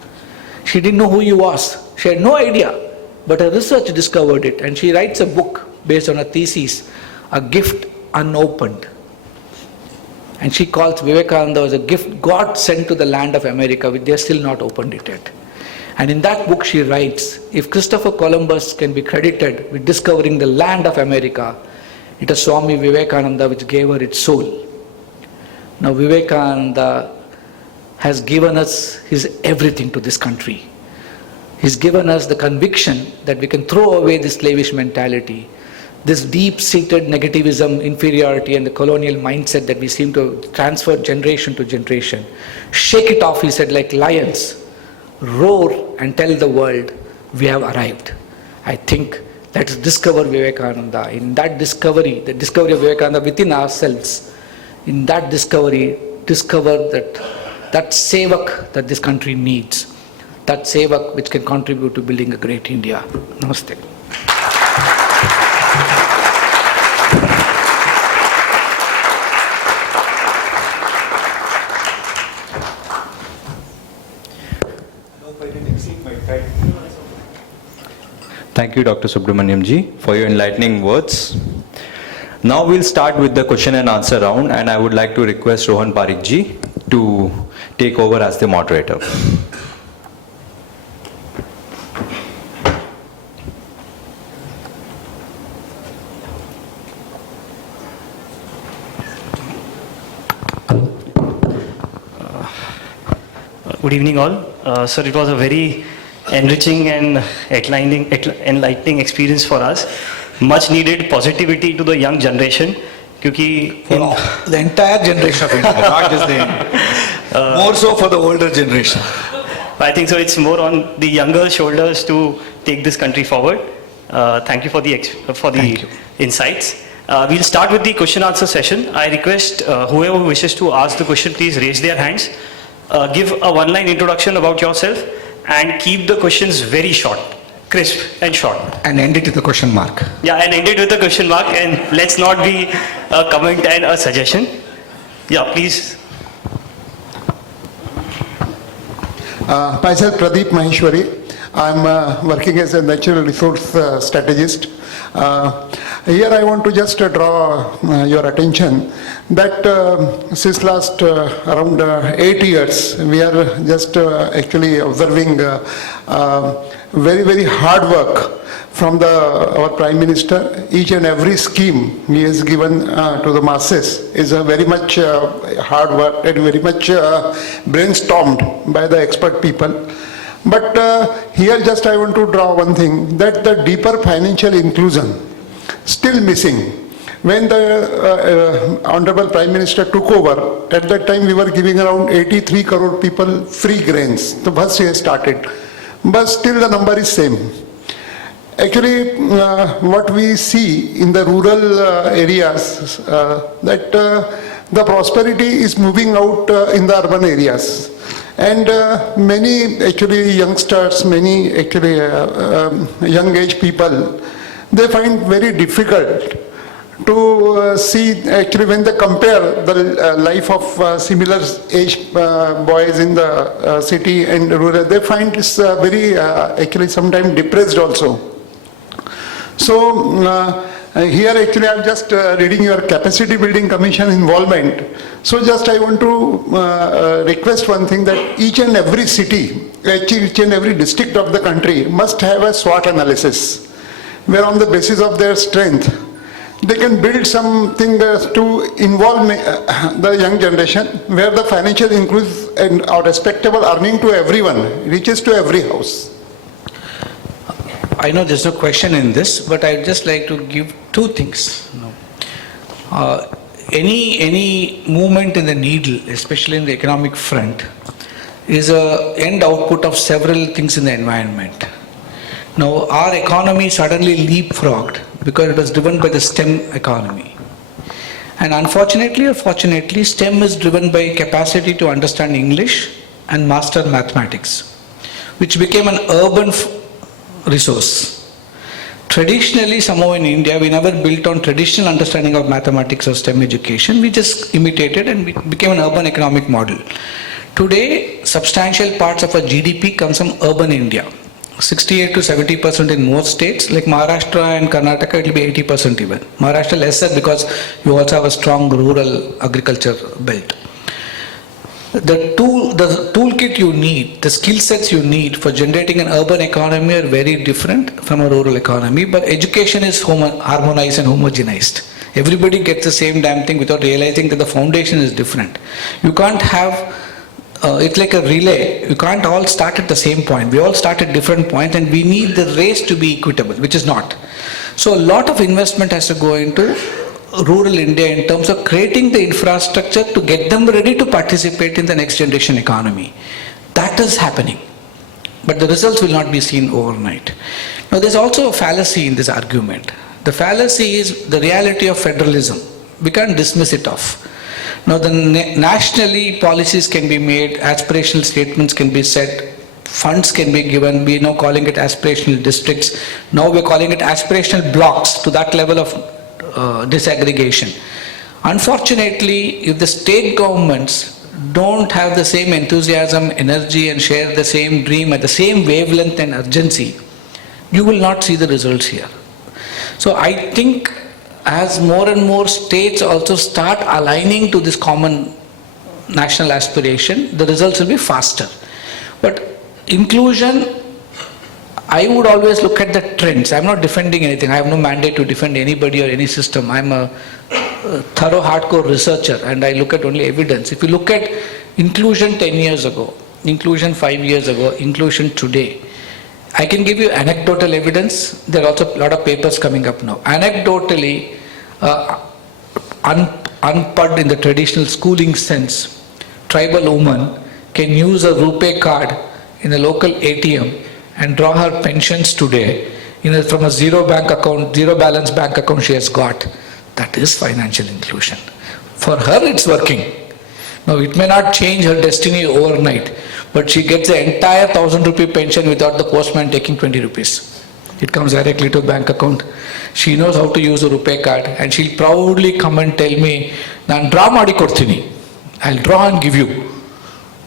She didn't know who he was. She had no idea. But her research discovered it, and she writes a book based on a thesis, A Gift Unopened. And she calls Vivekananda as a gift God sent to the land of America, which they have still not opened it yet. And in that book she writes, if Christopher Columbus can be credited with discovering the land of America, it is Swami Vivekananda which gave her its soul. Now Vivekananda has given us his everything to this country. He's given us the conviction that we can throw away this slavish mentality, this deep-seated negativism, inferiority, and the colonial mindset that we seem to transfer generation to generation. Shake it off, he said, like lions. Roar and tell the world, we have arrived. I think let's discover Vivekananda. In that discovery, the discovery of Vivekananda within ourselves, in that discovery, discover that sevak that this country needs. That sevak which can contribute to building a great India. Namaste. Thank you, Dr. Subramaniam ji, for your enlightening words. Now we'll start with the question and answer round, and I would like to request Rohan Parikh ji to take over as the moderator. Good evening all. Sir, it was a very enriching and enlightening experience for us. Much needed positivity to the young generation. The entire generation of India, not just the more so for the older generation. I think so it's more on the younger shoulders to take this country forward. Thank you for the insights. We'll start with the question answer session. I request whoever wishes to ask the question, please raise their hands. Give a one-line introduction about yourself and keep the questions very short, crisp and short. And end it with a question mark. Yeah, and end it with a question mark, and let's not be a comment and a suggestion. Yeah, please. Myself, Pradeep Maheshwari. I'm working as a natural resource strategist. Here I want to just draw your attention that since last around 8 years, we are just actually observing very, very hard work from our Prime Minister. Each and every scheme he has given to the masses is very much hard work and very much brainstormed by the expert people. But here just I want to draw one thing, that the deeper financial inclusion still missing. When the Honorable Prime Minister took over, at that time we were giving around 83 crore people free grains. The first he has started. But still the number is same. Actually, what we see in the rural areas, that the prosperity is moving out in the urban areas. And many actually youngsters, many actually young age people, they find very difficult to see actually when they compare the life of similar age boys in the city and rural, they find it's very actually sometimes depressed also. So here actually I'm just reading your capacity building commission involvement. So just I want to request one thing, that each and every city, each and every district of the country must have a SWOT analysis, where on the basis of their strength, they can build something to involve the young generation, where the financial includes and our respectable earning to everyone reaches to every house. I know there's no question in this, but I'd just like to give two things. Any movement in the needle, especially in the economic front, is a end output of several things in the environment. Now, our economy suddenly leapfrogged because it was driven by the STEM economy. And unfortunately or fortunately, STEM is driven by capacity to understand English and master mathematics, which became an urban resource. Traditionally, somehow in India, we never built on traditional understanding of mathematics or STEM education. We just imitated and it became an urban economic model. Today, substantial parts of our GDP comes from urban India. 68 to 70% in most states, like Maharashtra and Karnataka, it will be 80% even. Maharashtra lesser because you also have a strong rural agriculture belt. The toolkit you need, the skill sets you need for generating an urban economy are very different from a rural economy, but education is harmonized and homogenized. Everybody gets the same damn thing without realizing that the foundation is different. You can't have, it's like a relay. You can't all start at the same point. We all start at different points and we need the race to be equitable, which is not. So a lot of investment has to go into rural India in terms of creating the infrastructure to get them ready to participate in the next generation economy. That is happening. But the results will not be seen overnight. Now there's also a fallacy in this argument. The fallacy is the reality of federalism. We can't dismiss it off. Now nationally policies can be made, aspirational statements can be set, funds can be given. We are now calling it aspirational districts. Now we're calling it aspirational blocks, to that level of disaggregation. Unfortunately, if the state governments don't have the same enthusiasm, energy and share the same dream at the same wavelength and urgency, you will not see the results here. So I think as more and more states also start aligning to this common national aspiration, the results will be faster. But inclusion, I would always look at the trends. I'm not defending anything. I have no mandate to defend anybody or any system. I'm a thorough, hardcore researcher and I look at only evidence. If you look at inclusion 10 years ago, inclusion 5 years ago, inclusion today, I can give you anecdotal evidence. There are also a lot of papers coming up now. Anecdotally, unpud in the traditional schooling sense, tribal woman can use a RuPay card in a local ATM and draw her pensions today from a zero balance bank account she has got. That is financial inclusion. For her it's working. Now it may not change her destiny overnight, but she gets the entire 1,000 rupee pension without the postman taking 20 rupees. It comes directly to bank account. She knows how to use a RuPay card and she'll proudly come and tell me, "Nan draw maadi kodthini. I'll draw and give you."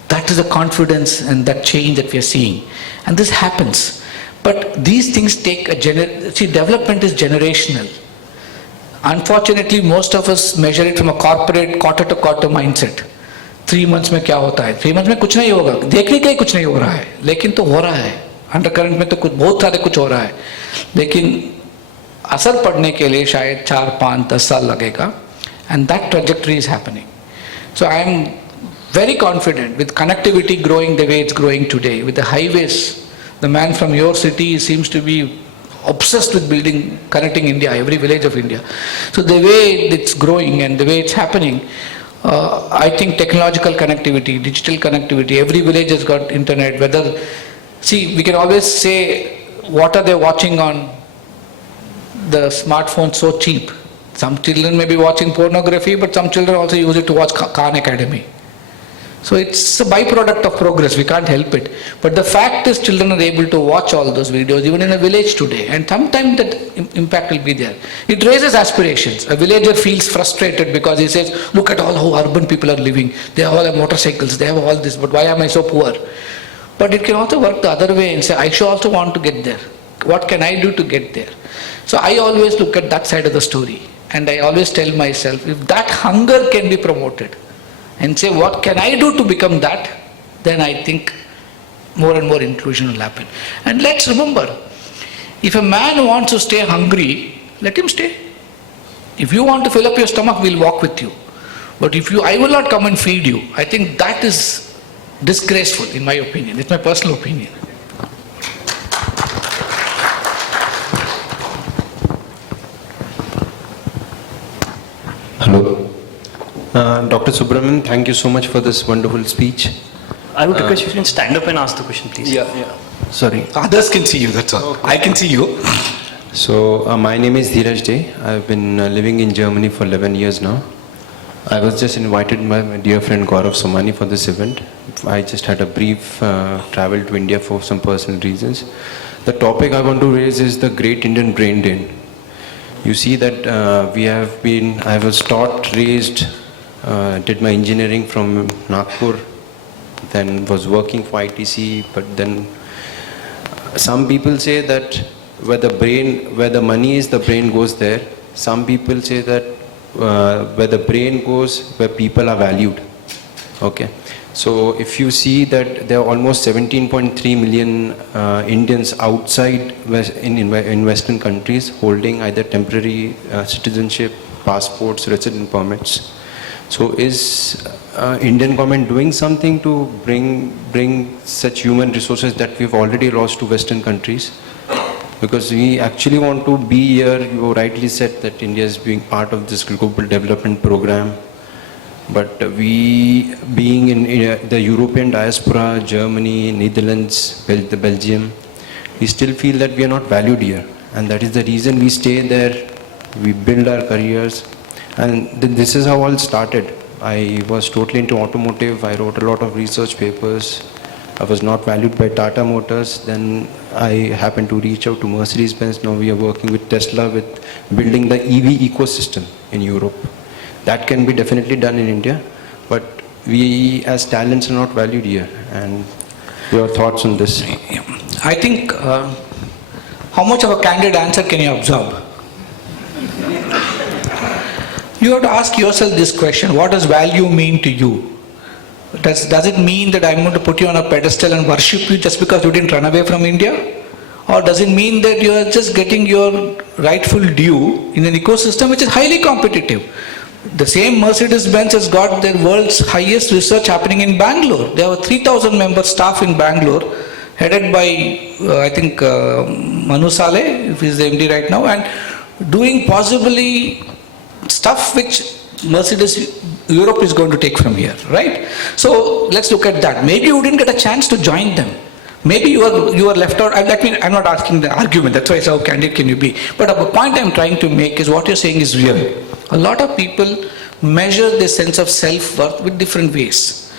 That is the confidence and that change that we are seeing. And this happens. But these things take development is generational. Unfortunately, most of us measure it from a corporate quarter to quarter mindset. 3 months में क्या होता है? 3 months में कुछ नहीं होगा. देखने के लिए कुछ नहीं हो रहा है. लेकिन तो हो रहा है. अंडरकरंट में तो कुछ बहुत सारे कुछ हो रहा है. लेकिन असर पड़ने के लिए शायद 4, 5, 10 साल लगेगा. And that trajectory is happening. So I am very confident with connectivity growing the way it's growing today, with the highways. The man from your city seems to be obsessed with connecting India, every village of India. So the way it's growing and the way it's happening, I think technological connectivity, digital connectivity, every village has got internet. We can always say, what are they watching on the smartphone so cheap. Some children may be watching pornography, but some children also use it to watch Khan Academy. So it's a byproduct of progress, we can't help it. But the fact is children are able to watch all those videos even in a village today, and sometimes that impact will be there. It raises aspirations. A villager feels frustrated because he says, look at all how urban people are living. They all have motorcycles, they have all this, but why am I so poor? But it can also work the other way and say, I should also want to get there. What can I do to get there? So I always look at that side of the story, and I always tell myself, if that hunger can be promoted, and say, what can I do to become that? Then I think more and more inclusion will happen. And let's remember, if a man wants to stay hungry, let him stay. If you want to fill up your stomach, we'll walk with you. But if I will not come and feed you, I think that is disgraceful in my opinion. It's my personal opinion. Hello. Dr. Subramaniam, thank you so much for this wonderful speech. I would request you can stand up and ask the question, please. Yeah. Sorry. Others can see you, that's all. Okay. I can see you. So, my name is Dheeraj Day. I've been living in Germany for 11 years now. I was just invited by my dear friend Gaurav Somani for this event. I just had a brief travel to India for some personal reasons. The topic I want to raise is the Great Indian Brain Drain. You see that I was taught, raised, did my engineering from Nagpur, then was working for ITC, but then some people say that where the money is, the brain goes there. Some people say that where the brain goes, where people are valued. Okay. So if you see that there are almost 17.3 million Indians outside in Western countries holding either temporary citizenship, passports, resident permits. So is Indian government doing something to bring such human resources that we've already lost to Western countries? Because we actually want to be here. You rightly said that India is being part of this global development program. But we, being in the European diaspora, Germany, Netherlands, Belgium, we still feel that we are not valued here. And that is the reason we stay there, we build our careers. And this is how all started. I was totally into automotive. I wrote a lot of research papers. I was not valued by Tata Motors. Then I happened to reach out to Mercedes-Benz. Now we are working with Tesla with building the EV ecosystem in Europe. That can be definitely done in India, but we as talents are not valued here. And your thoughts on this? I think, how much of a candid answer can you absorb? You have to ask yourself this question, what does value mean to you? Does it mean that I'm going to put you on a pedestal and worship you just because you didn't run away from India? Or does it mean that you are just getting your rightful due in an ecosystem which is highly competitive? The same Mercedes-Benz has got their world's highest research happening in Bangalore. They have a 3,000 member staff in Bangalore, headed by, I think, Manu Saleh, if he's the MD right now, and doing possibly stuff which Mercedes Europe is going to take from here, right? So let's look at that. Maybe you didn't get a chance to join them. Maybe you are left out. I'm not asking the argument, that's why I say how candid can you be. But the point I'm trying to make is what you're saying is real. A lot of people measure their sense of self-worth with different ways.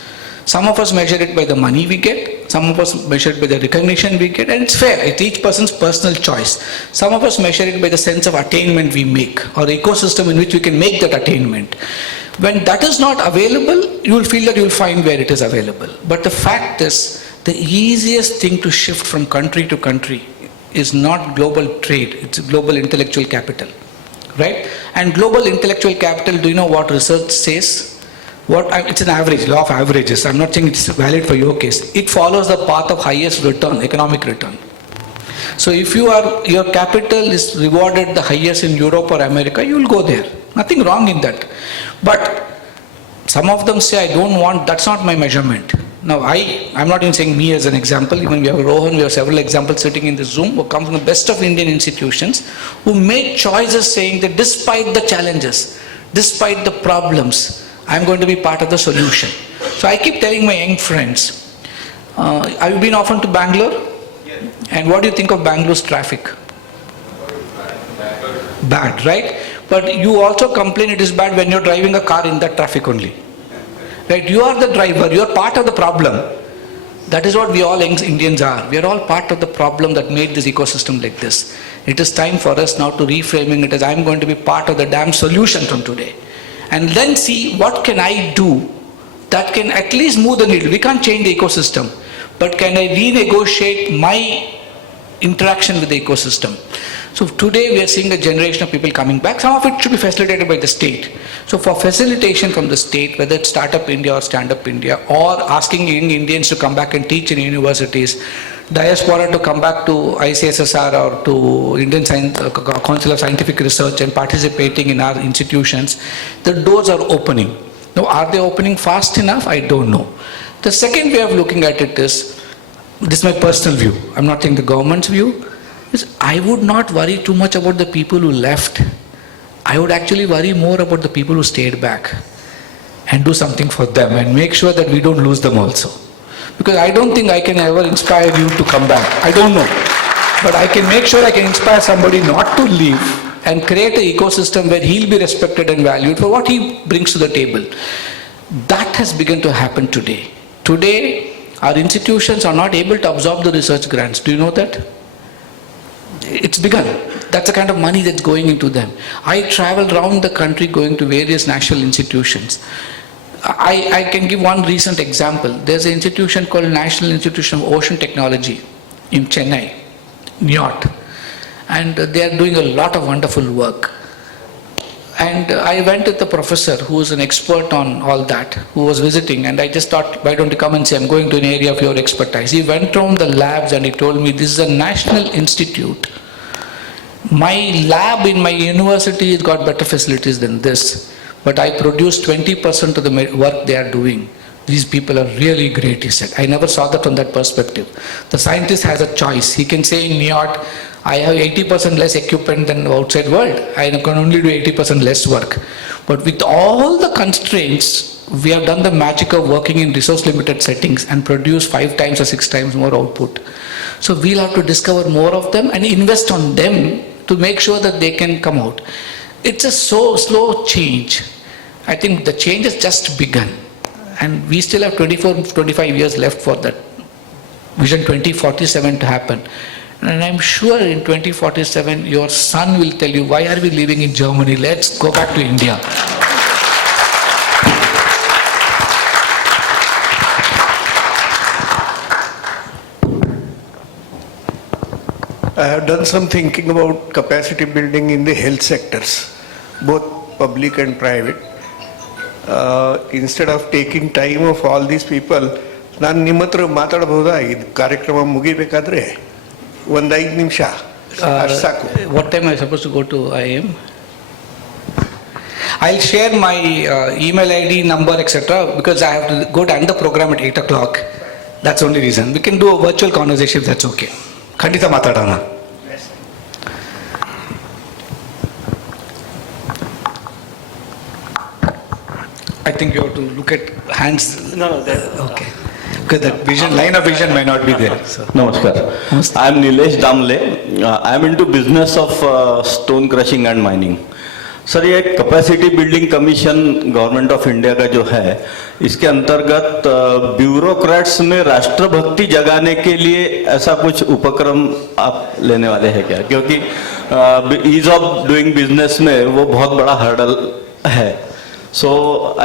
Some of us measure it by the money we get, some of us measure it by the recognition we get, and it's fair, it's each person's personal choice. Some of us measure it by the sense of attainment we make, or the ecosystem in which we can make that attainment. When that is not available, you will feel that you will find where it is available. But the fact is, the easiest thing to shift from country to country is not global trade, it's global intellectual capital. Right? And global intellectual capital, do you know what research says? It's an average, law of averages. I'm not saying it's valid for your case. It follows the path of highest return, economic return. So if your capital is rewarded the highest in Europe or America, you will go there. Nothing wrong in that. But some of them say, I don't want, that's not my measurement. Now, I'm not even saying me as an example, even we have Rohan, we have several examples sitting in this Zoom who come from the best of Indian institutions, who make choices saying that despite the challenges, despite the problems, I'm going to be part of the solution. So I keep telling my young friends, have you been often to Bangalore? Yes. And what do you think of Bangalore's traffic? bad, right? But you also complain it is bad when you're driving a car in that traffic only. Right? You are the driver, you are part of the problem. That is what we all Indians are. We are all part of the problem that made this ecosystem like this. It is time for us now to reframing it as I'm going to be part of the damn solution from today. And then see what can I do that can at least move the needle. We can't change the ecosystem, but can I renegotiate my interaction with the ecosystem? So today we are seeing a generation of people coming back. Some of it should be facilitated by the state. So for facilitation from the state, whether it's Startup India or Stand Up India, or asking young Indians to come back and teach in universities, diaspora to come back to ICSSR or to Indian Council of Scientific Research and participating in our institutions, the doors are opening. Now, are they opening fast enough? I don't know. The second way of looking at it is, this is my personal view, I'm not saying the government's view, is I would not worry too much about the people who left. I would actually worry more about the people who stayed back and do something for them and make sure that we don't lose them also. Because I don't think I can ever inspire you to come back. I don't know. But I can make sure I can inspire somebody not to leave and create an ecosystem where he'll be respected and valued for what he brings to the table. That has begun to happen today. Today, our institutions are not able to absorb the research grants. Do you know that? It's begun. That's the kind of money that's going into them. I travel around the country going to various national institutions. I can give one recent example. There's an institution called National Institution of Ocean Technology in Chennai, NIOT. And they are doing a lot of wonderful work. And I went with the professor who is an expert on all that, who was visiting, and I just thought, why don't you come and say, I'm going to an area of your expertise. He went around the labs and he told me, this is a national institute. My lab in my university has got better facilities than this, but I produce 20% of the work they are doing. These people are really great, he said. I never saw that from that perspective. The scientist has a choice. He can say in NIOT, I have 80% less equipment than the outside world. I can only do 80% less work. But with all the constraints, we have done the magic of working in resource limited settings and produce 5 times or 6 times more output. So we'll have to discover more of them and invest on them to make sure that they can come out. It's a so slow change. I think the change has just begun. And we still have 25 years left for that Vision 2047 to happen. And I'm sure in 2047, your son will tell you, why are we living in Germany? Let's go back to India. I have done some thinking about capacity building in the health sectors, both public and private. Instead of taking time of all these people, ನಾನು ನಿಮ್ಮ ಹತ್ರ ಮಾತಾಡಬಹುದಾ ಇದು ಕಾರ್ಯಕ್ರಮ ಮುಗಿಬೇಕಾದ್ರೆ ಒಂದು 5 ನಿಮಿಷ ಸಾಕು. What time am I supposed to go to IIM? I'll share my email ID, number, etc. because I have to go to end the program at 8 o'clock. That's the only reason. We can do a virtual conversation if that's okay. ಖಂಡಿತ ಮಾತಾಡೋಣ. I think you have to look at hands. No, okay. Because that vision, line of vision may not be there. So. Namaskar. I am Nilesh Damle. I am into business of stone crushing and mining. Sir ये capacity building commission government of India का जो है, इसके अंतर्गत bureaucrats में राष्ट्रभक्ति जगाने के लिए ऐसा कुछ उपक्रम आप लेने वाले हैं क्या? क्योंकि ईज ऑफ डूइंग बिजनेस में वो बहुत बड़ा हर्डल है. सो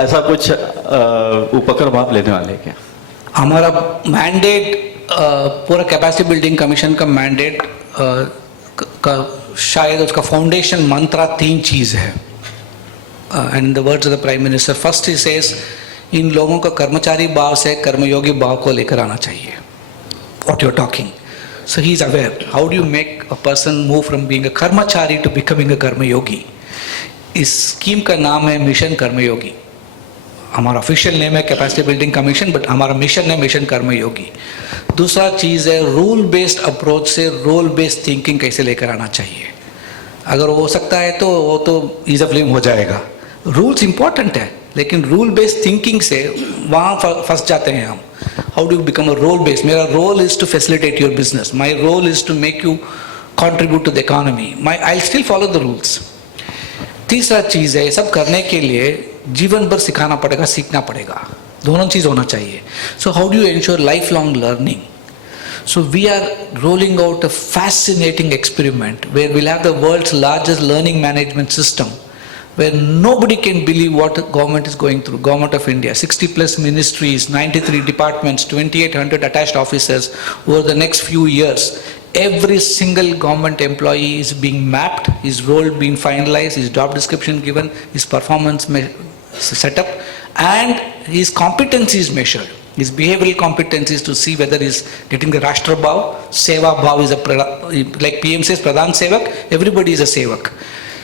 ऐसा कुछ उपक्रम आप लेने वाले हैं क्या? हमारा मैंडेट पूरा कैपेसिटी बिल्डिंग कमीशन का मैंडेट का शायद उसका फाउंडेशन मंत्रा 3 चीज है. And the words of the prime minister, first he says in लोगों का कर्मचारी भाव से कर्मयोगी भाव को लेकर आना चाहिए. What you are talking. So he is aware. How do you make a person move from being a कर्मचारी टू बिकमिंग अ कर्मयोगी. इस स्कीम का नाम है मिशन कर्मयोगी. हमारा ऑफिशियल नेम है कैपेसिटी बिल्डिंग कमीशन, बट हमारा मिशन है मिशन कर्मयोगी. दूसरा चीज़ है रूल बेस्ड अप्रोच से रोल बेस्ड थिंकिंग कैसे लेकर आना चाहिए. अगर हो सकता है तो वो तो ईज ऑफ लिविंग हो जाएगा. रूल्स इंपॉर्टेंट है, लेकिन रूल बेस्ड थिंकिंग से वहाँ फंस जाते हैं हम. How do become a role based. मेरा role is to facilitate your business. My role is to make you contribute to the economy, I'll still follow the rules. तीसरा चीज़ है, ये सब करने के लिए जीवन भर सिखाना पड़ेगा, सीखना पड़ेगा, दोनों चीज़ होना चाहिए. So how do you ensure lifelong learning? So we are rolling out a fascinating experiment where we'll have the world's largest learning management system, where nobody can believe what the government is going through. Government of India, 60 plus ministries, 93 departments, 2800 attached offices. Over the next few years, every single government employee is being mapped, his role being finalized, his job description given, his performance set up, and his competency is measured. His behavioral competencies to see whether he's getting the Rashtra Bhav. Seva Bhav is like PM says, Pradhan Sevak, everybody is a Sevak.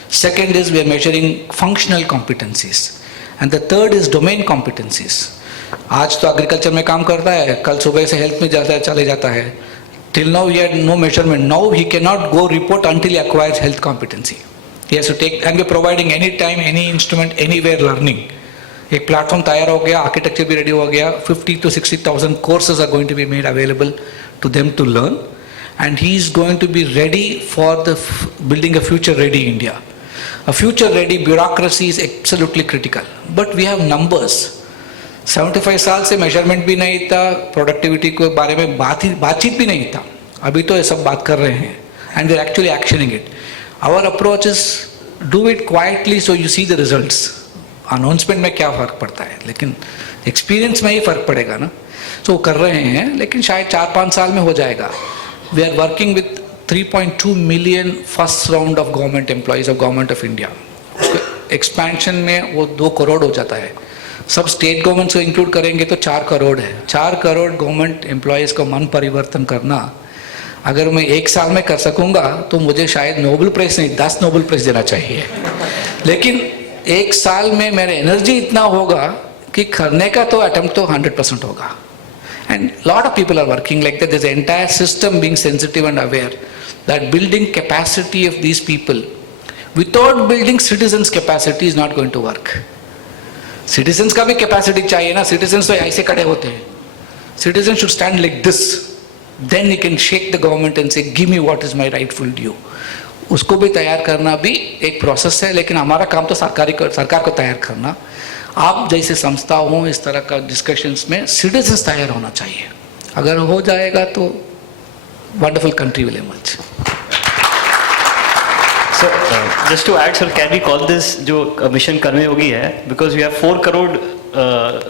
Second is we are measuring functional competencies. And the third is domain competencies. आज तो agriculture में काम करता है, कल सुबह से health में जाता है, चले जाता है. Till now he had no measurement. Now he cannot go report until he acquires health competency. He has to take, and we are providing any time, any instrument, anywhere learning. एक platform तैयार हो गया, architecture भी ready हो गया, 50 to 60,000 courses are going to be made available to them to learn, and he is going to be ready for the building a future ready India. A future ready bureaucracy is absolutely critical, but we have numbers. 75 साल से measurement भी नहीं था, productivity के बारे में बातचीत भी नहीं था, अभी तो ये सब बात कर रहे हैं, and we are actually actioning it. Our approach is do it quietly so you see the results. Announcement में क्या फ़र्क पड़ता है, लेकिन एक्सपीरियंस में ही फ़र्क पड़ेगा ना. तो कर रहे हैं, लेकिन शायद 4-5 साल में हो जाएगा. We are working with 3.2 million first round of government employees of government of India. Expansion में वो 2 करोड़ हो जाता है. सब स्टेट गवर्नमेंट्स को इंक्लूड करेंगे तो 4 करोड़ है. 4 करोड़ गवर्नमेंट एम्प्लॉयज़ का मन परिवर्तन करना, अगर मैं 1 साल में कर सकूँगा तो मुझे शायद नोबेल प्राइज़ नहीं 10 नोबेल प्राइज़ देना चाहिए. लेकिन 1 साल में मेरा एनर्जी इतना होगा कि करने का तो अटेम्प्ट तो 100% होगा. And lot of people are working like that. There's an entire system being sensitive and aware that building capacity of these people without building citizens' capacity is not going to work. Citizens का भी capacity चाहिए ना. Citizens तो ऐसे खड़े होते हैं. Citizens should stand like this. Then you can shake the government and say, give me what is my rightful due. उसको भी तैयार करना भी एक प्रोसेस है, लेकिन हमारा काम तो सरकार को तैयार करना. आप जैसे संस्था हो, इस तरह का डिस्कशंस में सिटीजन्स तैयार होना चाहिए. अगर हो जाएगा तो wonderful country will emerge. So, just to add, sir, can we call this जो मिशन कर्मयोगी है, because we have 4 crore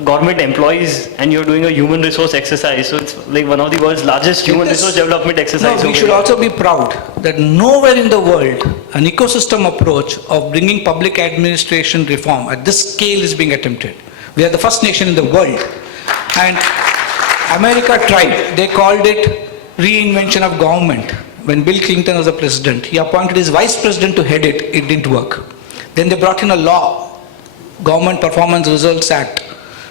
government employees and you're doing a human resource exercise, so it's like one of the world's largest human resource development exercise. No, we should also be proud that nowhere in the world an ecosystem approach of bringing public administration reform at this scale is being attempted. We are the first nation in the world, and America tried. They called it reinvention of government. When Bill Clinton was the president, he appointed his vice president to head it. It didn't work. Then they brought in a law, Government Performance Results Act,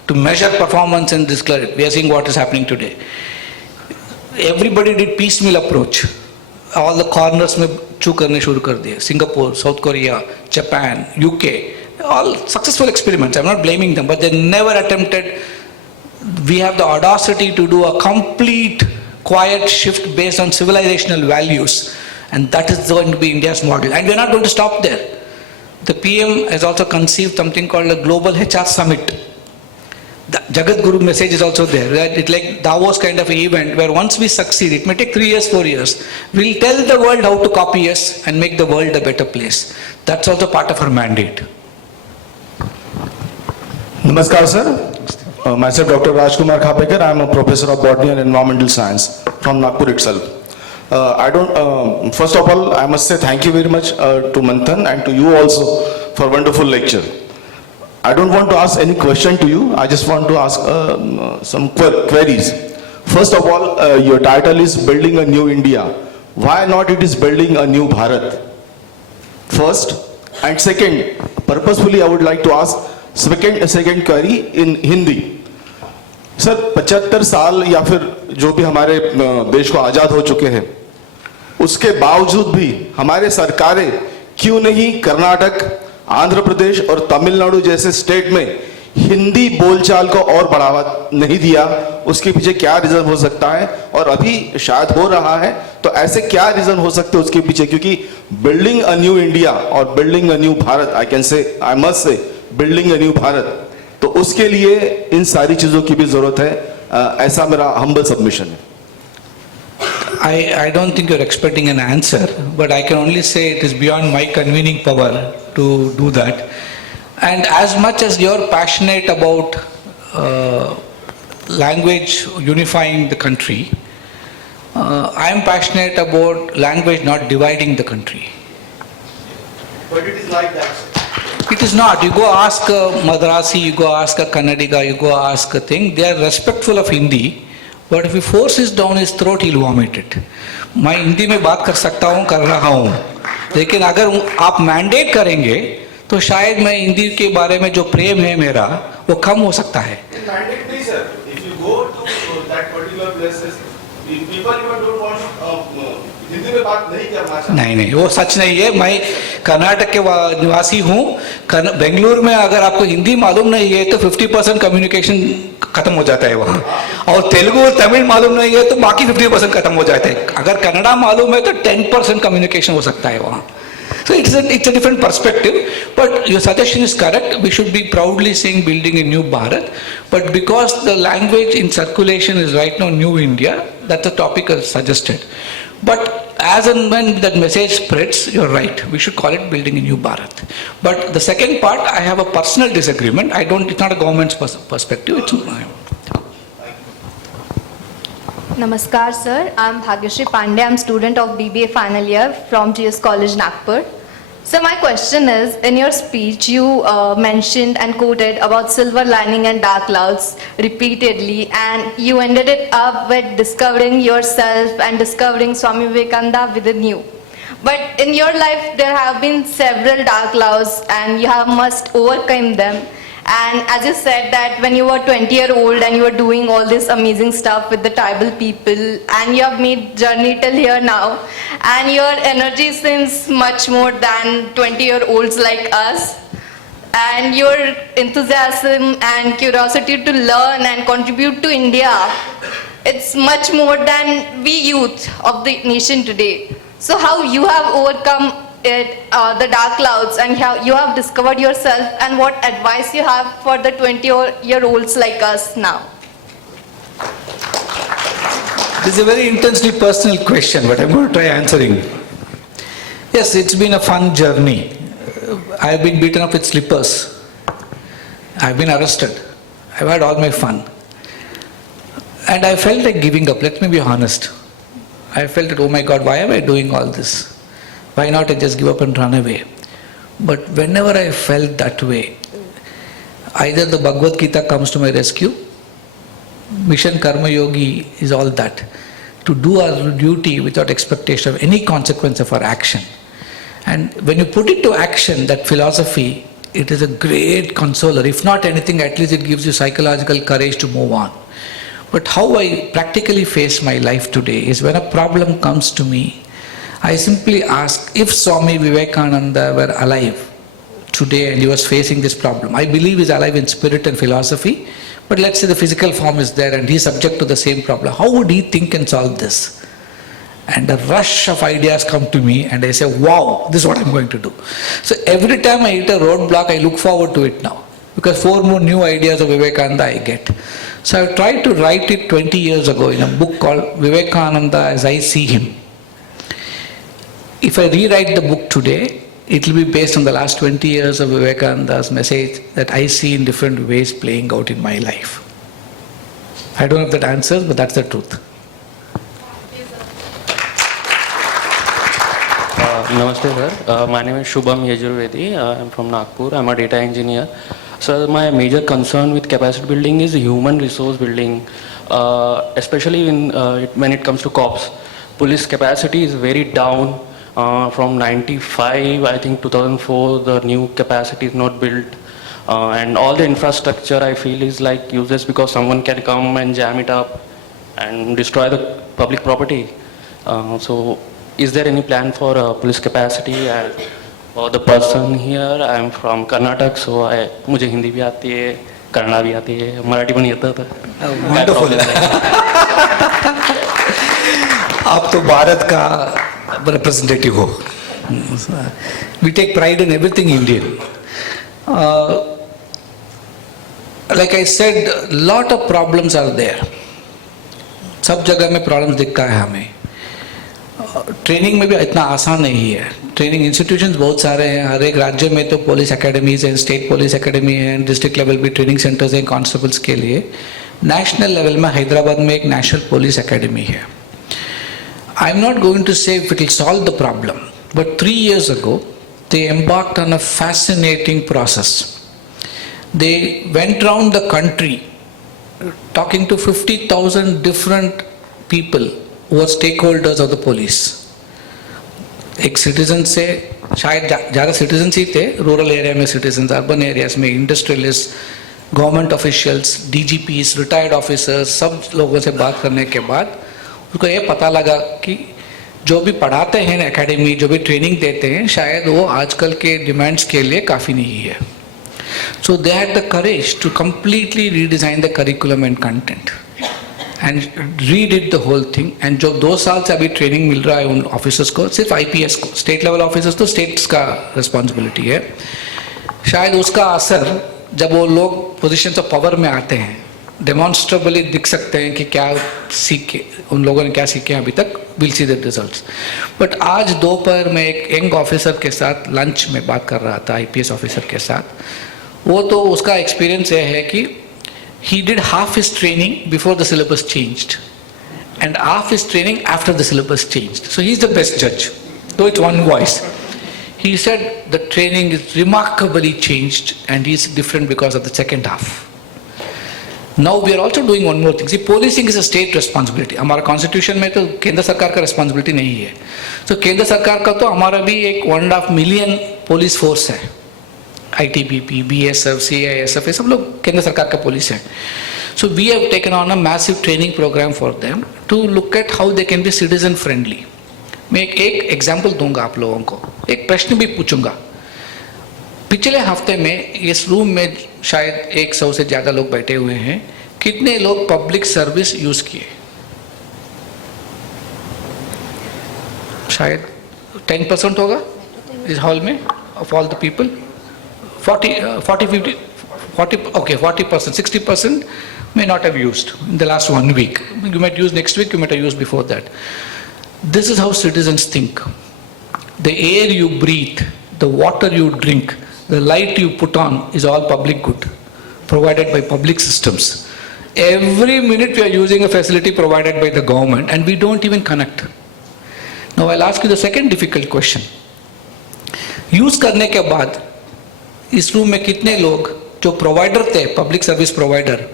to measure performance and declare it. We are seeing what is happening today. Everybody did piecemeal approach. All the corners में chew करने शुरू कर दिए. Singapore, South Korea, Japan, UK, all successful experiments. I'm not blaming them, but they never attempted. We have the audacity to do a complete quiet shift based on civilizational values, and that is going to be India's model. And we're not going to stop there. The PM has also conceived something called a Global HR Summit. The Jagat Guru message is also there. Right? It's like Davos kind of event where once we succeed, it may take 3 years, 4 years, we'll tell the world how to copy us and make the world a better place. That's also part of our mandate. Namaskar, sir. Myself, Dr. Rajkumar Khapekar. I am a professor of botany and environmental science from Nagpur itself. First of all, I must say thank you very much to Manthan and to you also for wonderful lecture. I don't want to ask any question to you. I just want to ask some queries. First of all, your title is Building a New India. Why not it is Building a New Bharat? First. And second, purposefully I would like to ask second query in Hindi. Sir 75 साल या फिर जो भी हमारे देश को आज़ाद हो चुके हैं, उसके बावजूद भी हमारे सरकारें क्यों नहीं कर्नाटक, आंध्र प्रदेश और तमिलनाडु जैसे स्टेट में हिंदी बोलचाल को और बढ़ावा नहीं दिया, उसके पीछे क्या रीजन हो सकता है? और अभी शायद हो रहा है, तो ऐसे क्या रीजन हो सकते हैं उसके पीछे? क्योंकि बिल्डिंग अ न्यू इंडिया और building a new Bharat, I must say building a new Bharat, तो उसके लिए इन सारी चीजों की भी जरूरत है, ऐसा मेरा हम्बल सबमिशन है. I don't think you're expecting an answer, but I can only say it is beyond my convening power to do that. And as much as you're passionate about language unifying the country, I'm passionate about language not dividing the country. But it is like that. It is not. You go ask a Madrasi, you go ask a Kannadiga, you go ask a thing, they are respectful of Hindi. But if you force it down his throat, he'll vomit it. मैं हिंदी में बात कर सकता हूँ, कर रहा हूँ, लेकिन अगर आप मैंडेट करेंगे तो शायद मैं हिंदी के बारे में जो प्रेम है मेरा वो कम हो सकता है. Mandate नहीं sir. If you go to that particular places, people even don't want Hindi में बात नहीं करना चाहते. नहीं, वो सच नहीं है. मैं कर्नाटक के निवासी हूँ. बेंगलुरु में अगर आपको हिंदी मालूम नहीं है तो 50% कम्युनिकेशन खत्म हो जाता है वहाँ, और तेलुगु और तमिल मालूम नहीं है तो बाकी 50% खत्म हो जाते हैं. अगर कन्नड़ा मालूम है तो 10% कम्युनिकेशन हो सकता है वहाँ. So it's a different perspective, but your suggestion is correct. We should be proudly saying building a new Bharat, but because the language in circulation is right now New India, that's the topic I suggested. But as and when that message spreads, you're right, we should call it building a new Bharat. But the second part, I have a personal disagreement. It's not a government's perspective, it's my own. Namaskar sir, I am Bhagyashree Pandey, I am student of BBA final year from GS College Nagpur. So my question is, in your speech you mentioned and quoted about silver lining and dark clouds repeatedly, and you ended it up with discovering yourself and discovering Swami Vivekananda within you. But in your life there have been several dark clouds and you have must overcome them. And as you said that when you were 20-year-old and you were doing all this amazing stuff with the tribal people, and you have made journey till here now, and your energy seems much more than 20-year-olds like us, and your enthusiasm and curiosity to learn and contribute to India, it's much more than we youth of the nation today. So how you have overcome the dark clouds, and how you have discovered yourself, and what advice you have for the 20-year-olds like us now? This is a very intensely personal question, but I'm going to try answering. Yes, it's been a fun journey. I've been beaten up with slippers. I've been arrested. I've had all my fun. And I felt like giving up, let me be honest. I felt that, oh my God, why am I doing all this? Why not I just give up and run away? But whenever I felt that way, either the Bhagavad Gita comes to my rescue, Mission Karmayogi is all that. To do our duty without expectation of any consequence of our action. And when you put it to action, that philosophy, it is a great consoler. If not anything, at least it gives you psychological courage to move on. But how I practically face my life today is when a problem comes to me, I simply ask, if Swami Vivekananda were alive today and he was facing this problem, I believe he's alive in spirit and philosophy, but let's say the physical form is there and he's subject to the same problem, how would he think and solve this? And a rush of ideas come to me and I say, wow, this is what I'm going to do. So every time I hit a roadblock, I look forward to it now, because 4 more new ideas of Vivekananda I get. So I tried to write it 20 years ago in a book called Vivekananda as I See Him. If I rewrite the book today, it will be based on the last 20 years of Vivekananda's message that I see in different ways playing out in my life. I don't know if that answers, but that's the truth. Namaste sir, my name is Shubham Yajurvedi, I'm from Nagpur, I'm a data engineer. So my major concern with capacity building is human resource building, especially when it comes to cops. Police capacity is very down. From 95, I think 2004, the new capacity is not built, and all the infrastructure I feel is like useless because someone can come and jam it up and destroy the public property. So is there any plan for police capacity? For the person here, I am from Karnataka, so मुझे हिंदी भी आती है, कन्नडा भी आती है, मराठी पण येतं तर काय Wonderful. problem नाही. आप तो भारत का रिप्रेजेंटेटिव हो. We take pride in everything Indian. Like I said, lot of problems are there. सब जगह में प्रॉब्लम्स दिखता है हमें. ट्रेनिंग में भी इतना आसान नहीं है. ट्रेनिंग इंस्टीट्यूशंस बहुत सारे हैं. हर एक राज्य में तो पुलिस एकेडमीज हैं, स्टेट पुलिस एकेडमी है, डिस्ट्रिक्ट लेवल भी ट्रेनिंग सेंटर्स हैं कांस्टेबल्स के लिए. नेशनल लेवल में हैदराबाद में एक नेशनल पुलिस एकेडमी है. I am not going to say it will solve the problem, but 3 years ago they embarked on a fascinating process. They went around the country talking to 50,000 different people who are stakeholders of the police. एक citizen से शायद ज़्यादा citizens ही थे, rural area में citizens, urban areas में industrialist, government officials, DGPs, retired officers, सब लोगों से बात करने के बाद उसको ये पता लगा कि जो भी पढ़ाते हैं एकेडमी, जो भी ट्रेनिंग देते हैं, शायद वो आजकल के डिमांड्स के लिए काफ़ी नहीं है. So they had the courage to completely redesign the curriculum and content and redid the whole thing. And जो 2 साल से अभी ट्रेनिंग मिल रहा है उन ऑफिसर्स को, सिर्फ आईपीएस को, स्टेट लेवल ऑफिसर्स तो स्टेट्स का रिस्पॉन्सिबिलिटी है. शायद उसका असर जब वो लोग पोजीशन ऑफ पावर में आते हैं, डेमॉन्स्ट्रेबली दिख सकते हैं कि क्या सीखे, उन लोगों ने क्या सीखे अभी तक. Will see the results. But आज दोपहर में एक यंग ऑफिसर के साथ लंच में बात कर रहा था, आईपीएस ऑफिसर के साथ. वो तो उसका एक्सपीरियंस ये है कि he did half his training before the syllabus changed and half his training after the syllabus changed. So he's the best judge, though it's one voice. He said the training is remarkably changed and he's different because of the second half. Now we are also doing one more thing. See, policing is a state responsibility. हमारा constitution में तो केंद्र सरकार का responsibility नहीं है. So केंद्र सरकार का तो हमारा भी एक 1.5 million पुलिस फोर्स है. ITBP, BSF, CISF, ये सब लोग केंद्र सरकार का पुलिस है. So we have taken on a massive training program for them to look at how they can be citizen friendly. मैं एक एग्जाम्पल दूंगा आप लोगों को, एक प्रश्न भी पूछूंगा. पिछले हफ्ते में इस रूम में शायद 100 से ज़्यादा लोग बैठे हुए हैं. कितने लोग पब्लिक सर्विस यूज़ किए? शायद 10% होगा इस हॉल में of all the people. 40%, 60% may not have used in the last 1 week. You might use next week, you might have used before that. This is how citizens think. The air you breathe, the water you drink, the light you put on is all public good, provided by public systems. Every minute we are using a facility provided by the government and we don't even connect. Now I'll ask you the second difficult question. Use करने के बाद इस room में कितने लोग जो provider थे, public service provider,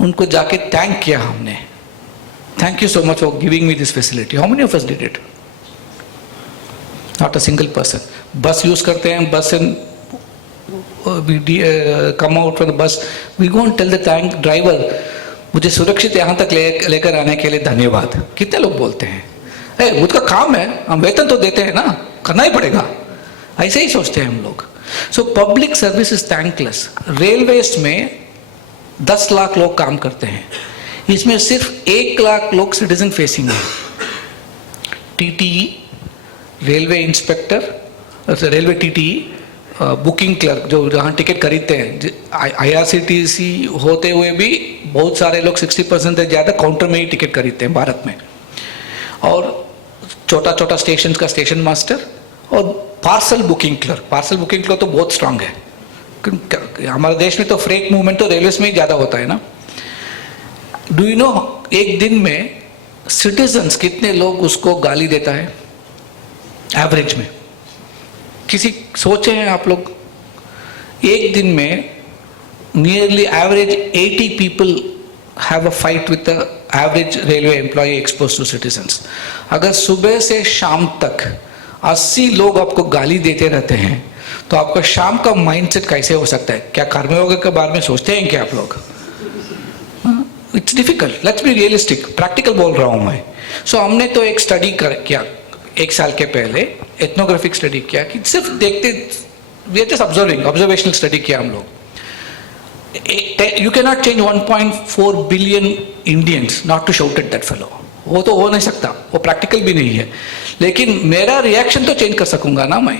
उनको जाके थैंक किया हमने? Thank you so much for giving me this facility. How many of us did it? Not a single person. Bus use करते हैं, बस come out from the bus, we go and tell the thank driver, मुझे सुरक्षित यहाँ तक लेकर आने के लिए धन्यवाद. कितने लोग बोलते हैं? उसका काम है, हम वेतन तो देते हैं ना, करना ही पड़ेगा. ऐसे ही सोचते हैं हम लोग. So public service is thankless. Railways में 10 लाख लोग काम करते हैं, इसमें सिर्फ 1 लाख लोग सिटीजन फेसिंग है. TTE, railway inspector, railway TTE, booking clerk, जो जहाँ टिकट खरीदते हैं, आईआरसीटीसी होते हुए भी बहुत सारे लोग 60% से ज़्यादा काउंटर में ही टिकट खरीदते हैं भारत में. और छोटा छोटा स्टेशन का स्टेशन मास्टर और parcel booking clerk. Parcel booking clerk तो बहुत स्ट्रांग है. हमारे देश में तो फ्रेट मूवमेंट तो रेलवेज में ही ज़्यादा होता है ना. डू यू नो एक दिन में सिटीजन्स कितने लोग उसको गाली देता है एवरेज में? किसी सोचे हैं आप लोग? एक दिन में nearly average 80 people have a fight with the average railway employee exposed to citizens. अगर सुबह से शाम तक 80 लोग आपको गाली देते रहते हैं तो आपका शाम का माइंडसेट कैसे हो सकता है? क्या कर्मयोगी के बारे में सोचते हैं क्या आप लोग? It's difficult. Let's be realistic, practical बोल रहा हूँ मैं. सो हमने तो एक स्टडी किया 1 साल के पहले, एथनोग्राफिक स्टडी किया कि सिर्फ देखते, we are just observing, observational study किया हम लोग. You cannot change 1.4 billion Indians not to shout at that fellow. वो तो हो नहीं सकता, वो प्रैक्टिकल भी नहीं है. लेकिन मेरा रिएक्शन तो चेंज कर सकूंगा ना मैं.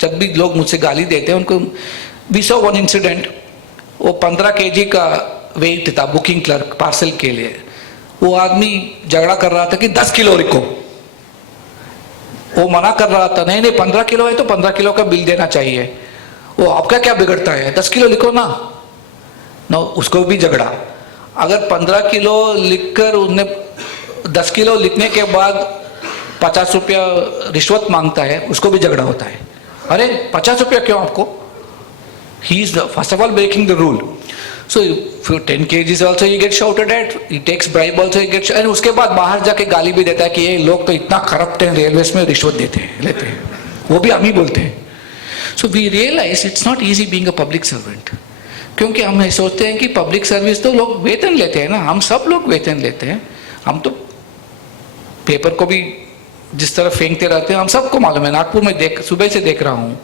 जब भी लोग मुझसे गाली देते हैं उनको, we saw one incident, वो 15 kg का वेट था बुकिंग क्लर्क पार्सल के लिए. वो आदमी झगड़ा कर रहा था कि 10 किलो लिखो. वो मना कर रहा था, नहीं नहीं 15 किलो है तो 15 किलो का बिल देना चाहिए. वो आपका क्या बिगड़ता है, 10 किलो लिखो ना. नो, उसको भी झगड़ा. अगर 15 किलो लिखकर उन्हें 10 किलो लिखने के बाद 50 रुपया रिश्वत मांगता है, उसको भी झगड़ा होता है. अरे 50 रुपया क्यों आपको? He is first of all breaking the rule. So for 10 kgs also he gets shouted at, he takes bribe also he gets, and उसके बाद बाहर जाके गाली भी देता है कि ये लोग तो इतना करप्ट हैं, रेलवेज में रिश्वत देते हैं, लेते हैं. वो भी हम ही बोलते हैं. So we realize it's not easy being a public servant. क्योंकि हम सोचते हैं कि पब्लिक सर्विस तो लोग वेतन लेते हैं ना, हम सब लोग वेतन लेते हैं. हम तो पेपर को भी जिस तरह फेंकते रहते हैं, हम सबको मालूम है. नागपुर में सुबह से देख रहा हूँ.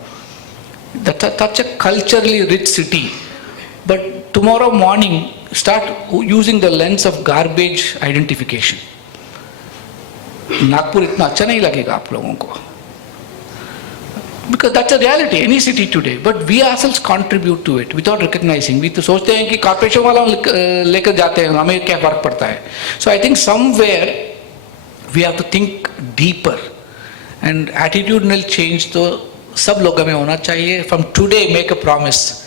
That's such a culturally rich city. But tomorrow morning, start using the lens of garbage identification. Nagpur इतना अच्छा नहीं लगेगा आप लोगों को. Because that's a reality, any city today. But we ourselves contribute to it without recognizing. We तो सोचते हैं कि कॉर्पोरेशन वाला लेकर जाते हैं, हमें क्या फर्क पड़ता है. So I think somewhere we have to think deeper. And attitudinal change तो सब लोगों में होना चाहिए. From today make a promise.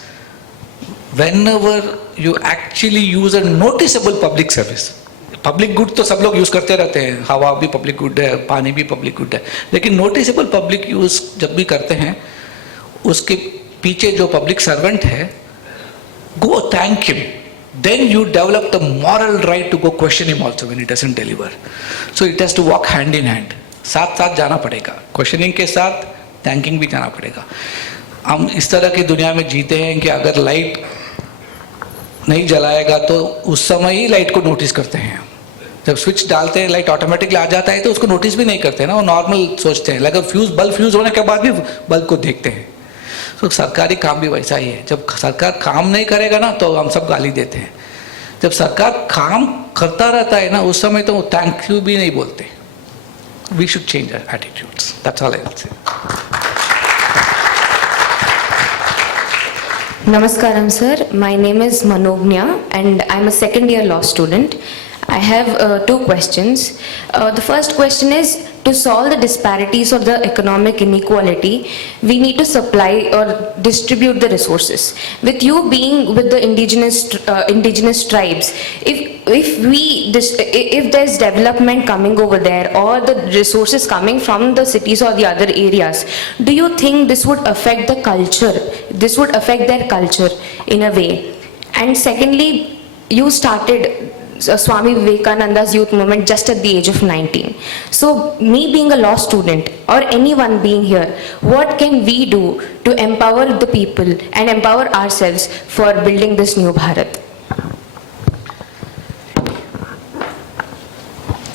Whenever you actually use a noticeable public service. Public good तो सब लोग यूज करते रहते हैं, हवा भी पब्लिक गुड है, पानी भी पब्लिक गुड है, लेकिन नोटिसेबल पब्लिक यूज जब भी करते हैं, उसके पीछे जो पब्लिक सर्वेंट है, go thank him. Then you develop the moral right to go question him also when he doesn't deliver. So it has to walk hand in hand. साथ साथ जाना पड़ेगा, क्वेश्चनिंग के साथ थैंकिंग भी जाना पड़ेगा. हम इस तरह की दुनिया में जीते हैं कि अगर लाइट नहीं जलाएगा तो उस समय ही लाइट को नोटिस करते हैं. जब स्विच डालते हैं लाइट ऑटोमेटिकली आ जाता है तो उसको नोटिस भी नहीं करते ना, वो नॉर्मल सोचते हैं. लेकिन बल्ब फ्यूज होने के बाद भी बल्ब को देखते हैं. तो सरकारी काम भी वैसा ही है. जब सरकार काम नहीं करेगा ना तो हम सब गाली देते हैं. जब सरकार काम करता रहता है ना, उस समय तो थैंक यू भी नहीं बोलते. We should change our attitudes. That's all I will say. Namaskaram sir, my name is Manognya and I'm a second year law student. I have two questions. The first question is, to solve the disparities of the economic inequality, we need to supply or distribute the resources. With you being with the indigenous tribes, if there's development coming over there or the resources coming from the cities or the other areas, do you think this would affect the culture? This would affect their culture in a way. And secondly, you started Swami Vivekananda's Youth Movement just at the age of 19. So me being a law student or anyone being here, what can we do to empower the people and empower ourselves for building this new Bharat?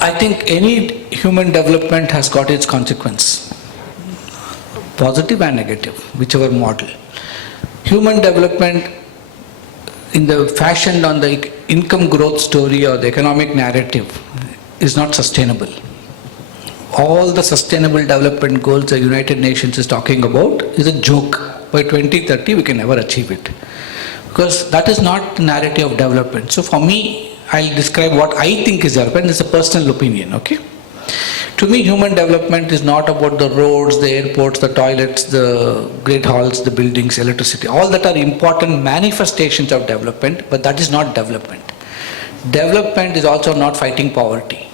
I think any human development has got its consequence, positive and negative, whichever model. Human development in the fashion on the income growth story or the economic narrative is not sustainable. All the sustainable development goals the United Nations is talking about is a joke. By 2030 we can never achieve it, because that is not the narrative of development. So for me, I'll describe what I think is development. It's a personal opinion, okay? To me, human development is not about the roads, the airports, the toilets, the great halls, the buildings, electricity. All that are important manifestations of development, but that is not development. Development is also not fighting poverty.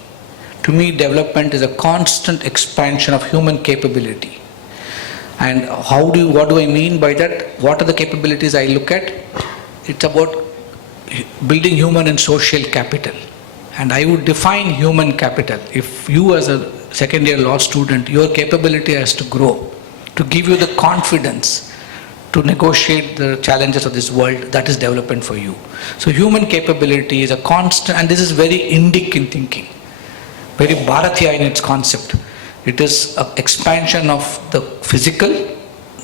To me, development is a constant expansion of human capability. And what do I mean by that? What are the capabilities I look at? It's about building human and social capital. And I would define human capital. If you as a second year law student, your capability has to grow, to give you the confidence to negotiate the challenges of this world, that is development for you. So human capability is a constant, and this is very Indic in thinking, very Bharatiya in its concept. It is an expansion of the physical,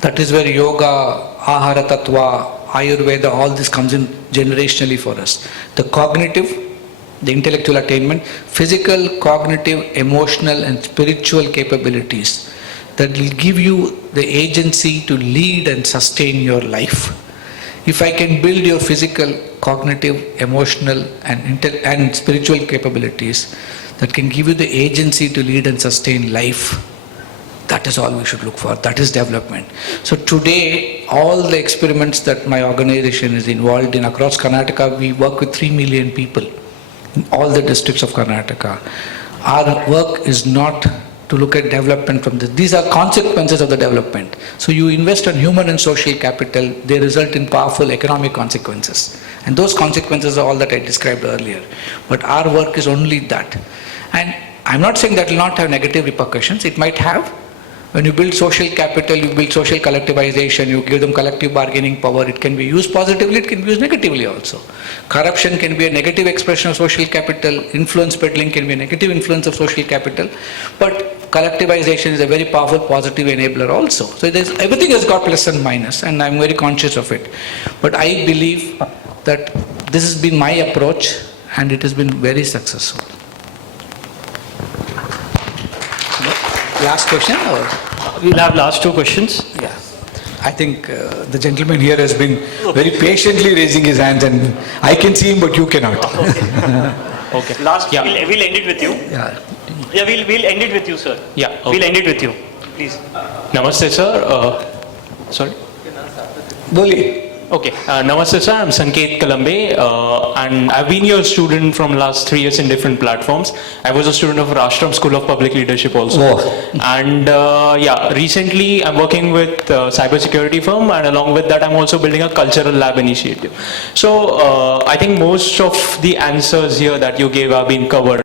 that is where yoga, ahara tattva, Ayurveda, all this comes in generationally for us. The cognitive, the intellectual attainment, physical, cognitive, emotional and spiritual capabilities that will give you the agency to lead and sustain your life. If I can build your physical, cognitive, emotional and spiritual capabilities that can give you the agency to lead and sustain life, that is all we should look for. That is development. So today, all the experiments that my organization is involved in across Karnataka, we work with 3 million people in all the districts of Karnataka. Our work is not to look at development from this. These are consequences of the development. So you invest on human and social capital, they result in powerful economic consequences. And those consequences are all that I described earlier. But our work is only that. And I'm not saying that will not have negative repercussions. It might have. When you build social capital, you build social collectivization, you give them collective bargaining power, it can be used positively, it can be used negatively also. Corruption can be a negative expression of social capital, influence peddling can be a negative influence of social capital, but collectivization is a very powerful positive enabler also. So everything has got plus and minus, and I'm very conscious of it. But I believe that this has been my approach, and it has been very successful. Last question or? We'll have last 2 questions. Yeah. I think the gentleman here has been very patiently raising his hands, and I can see him but you cannot. Okay. Last, yeah. We'll end it with you. Yeah. Yeah, we'll end it with you, sir. Yeah, okay. We'll end it with you. Please. Namaste, sir. Sorry. Boli. Okay. Namaste, sir. I'm Sanket Kalambe, and I've been your student from last 3 years in different platforms. I was a student of Rashtam School of Public Leadership also. Oh. And yeah, recently I'm working with a cybersecurity firm, and along with that I'm also building a cultural lab initiative. So I think most of the answers here that you gave have been covered.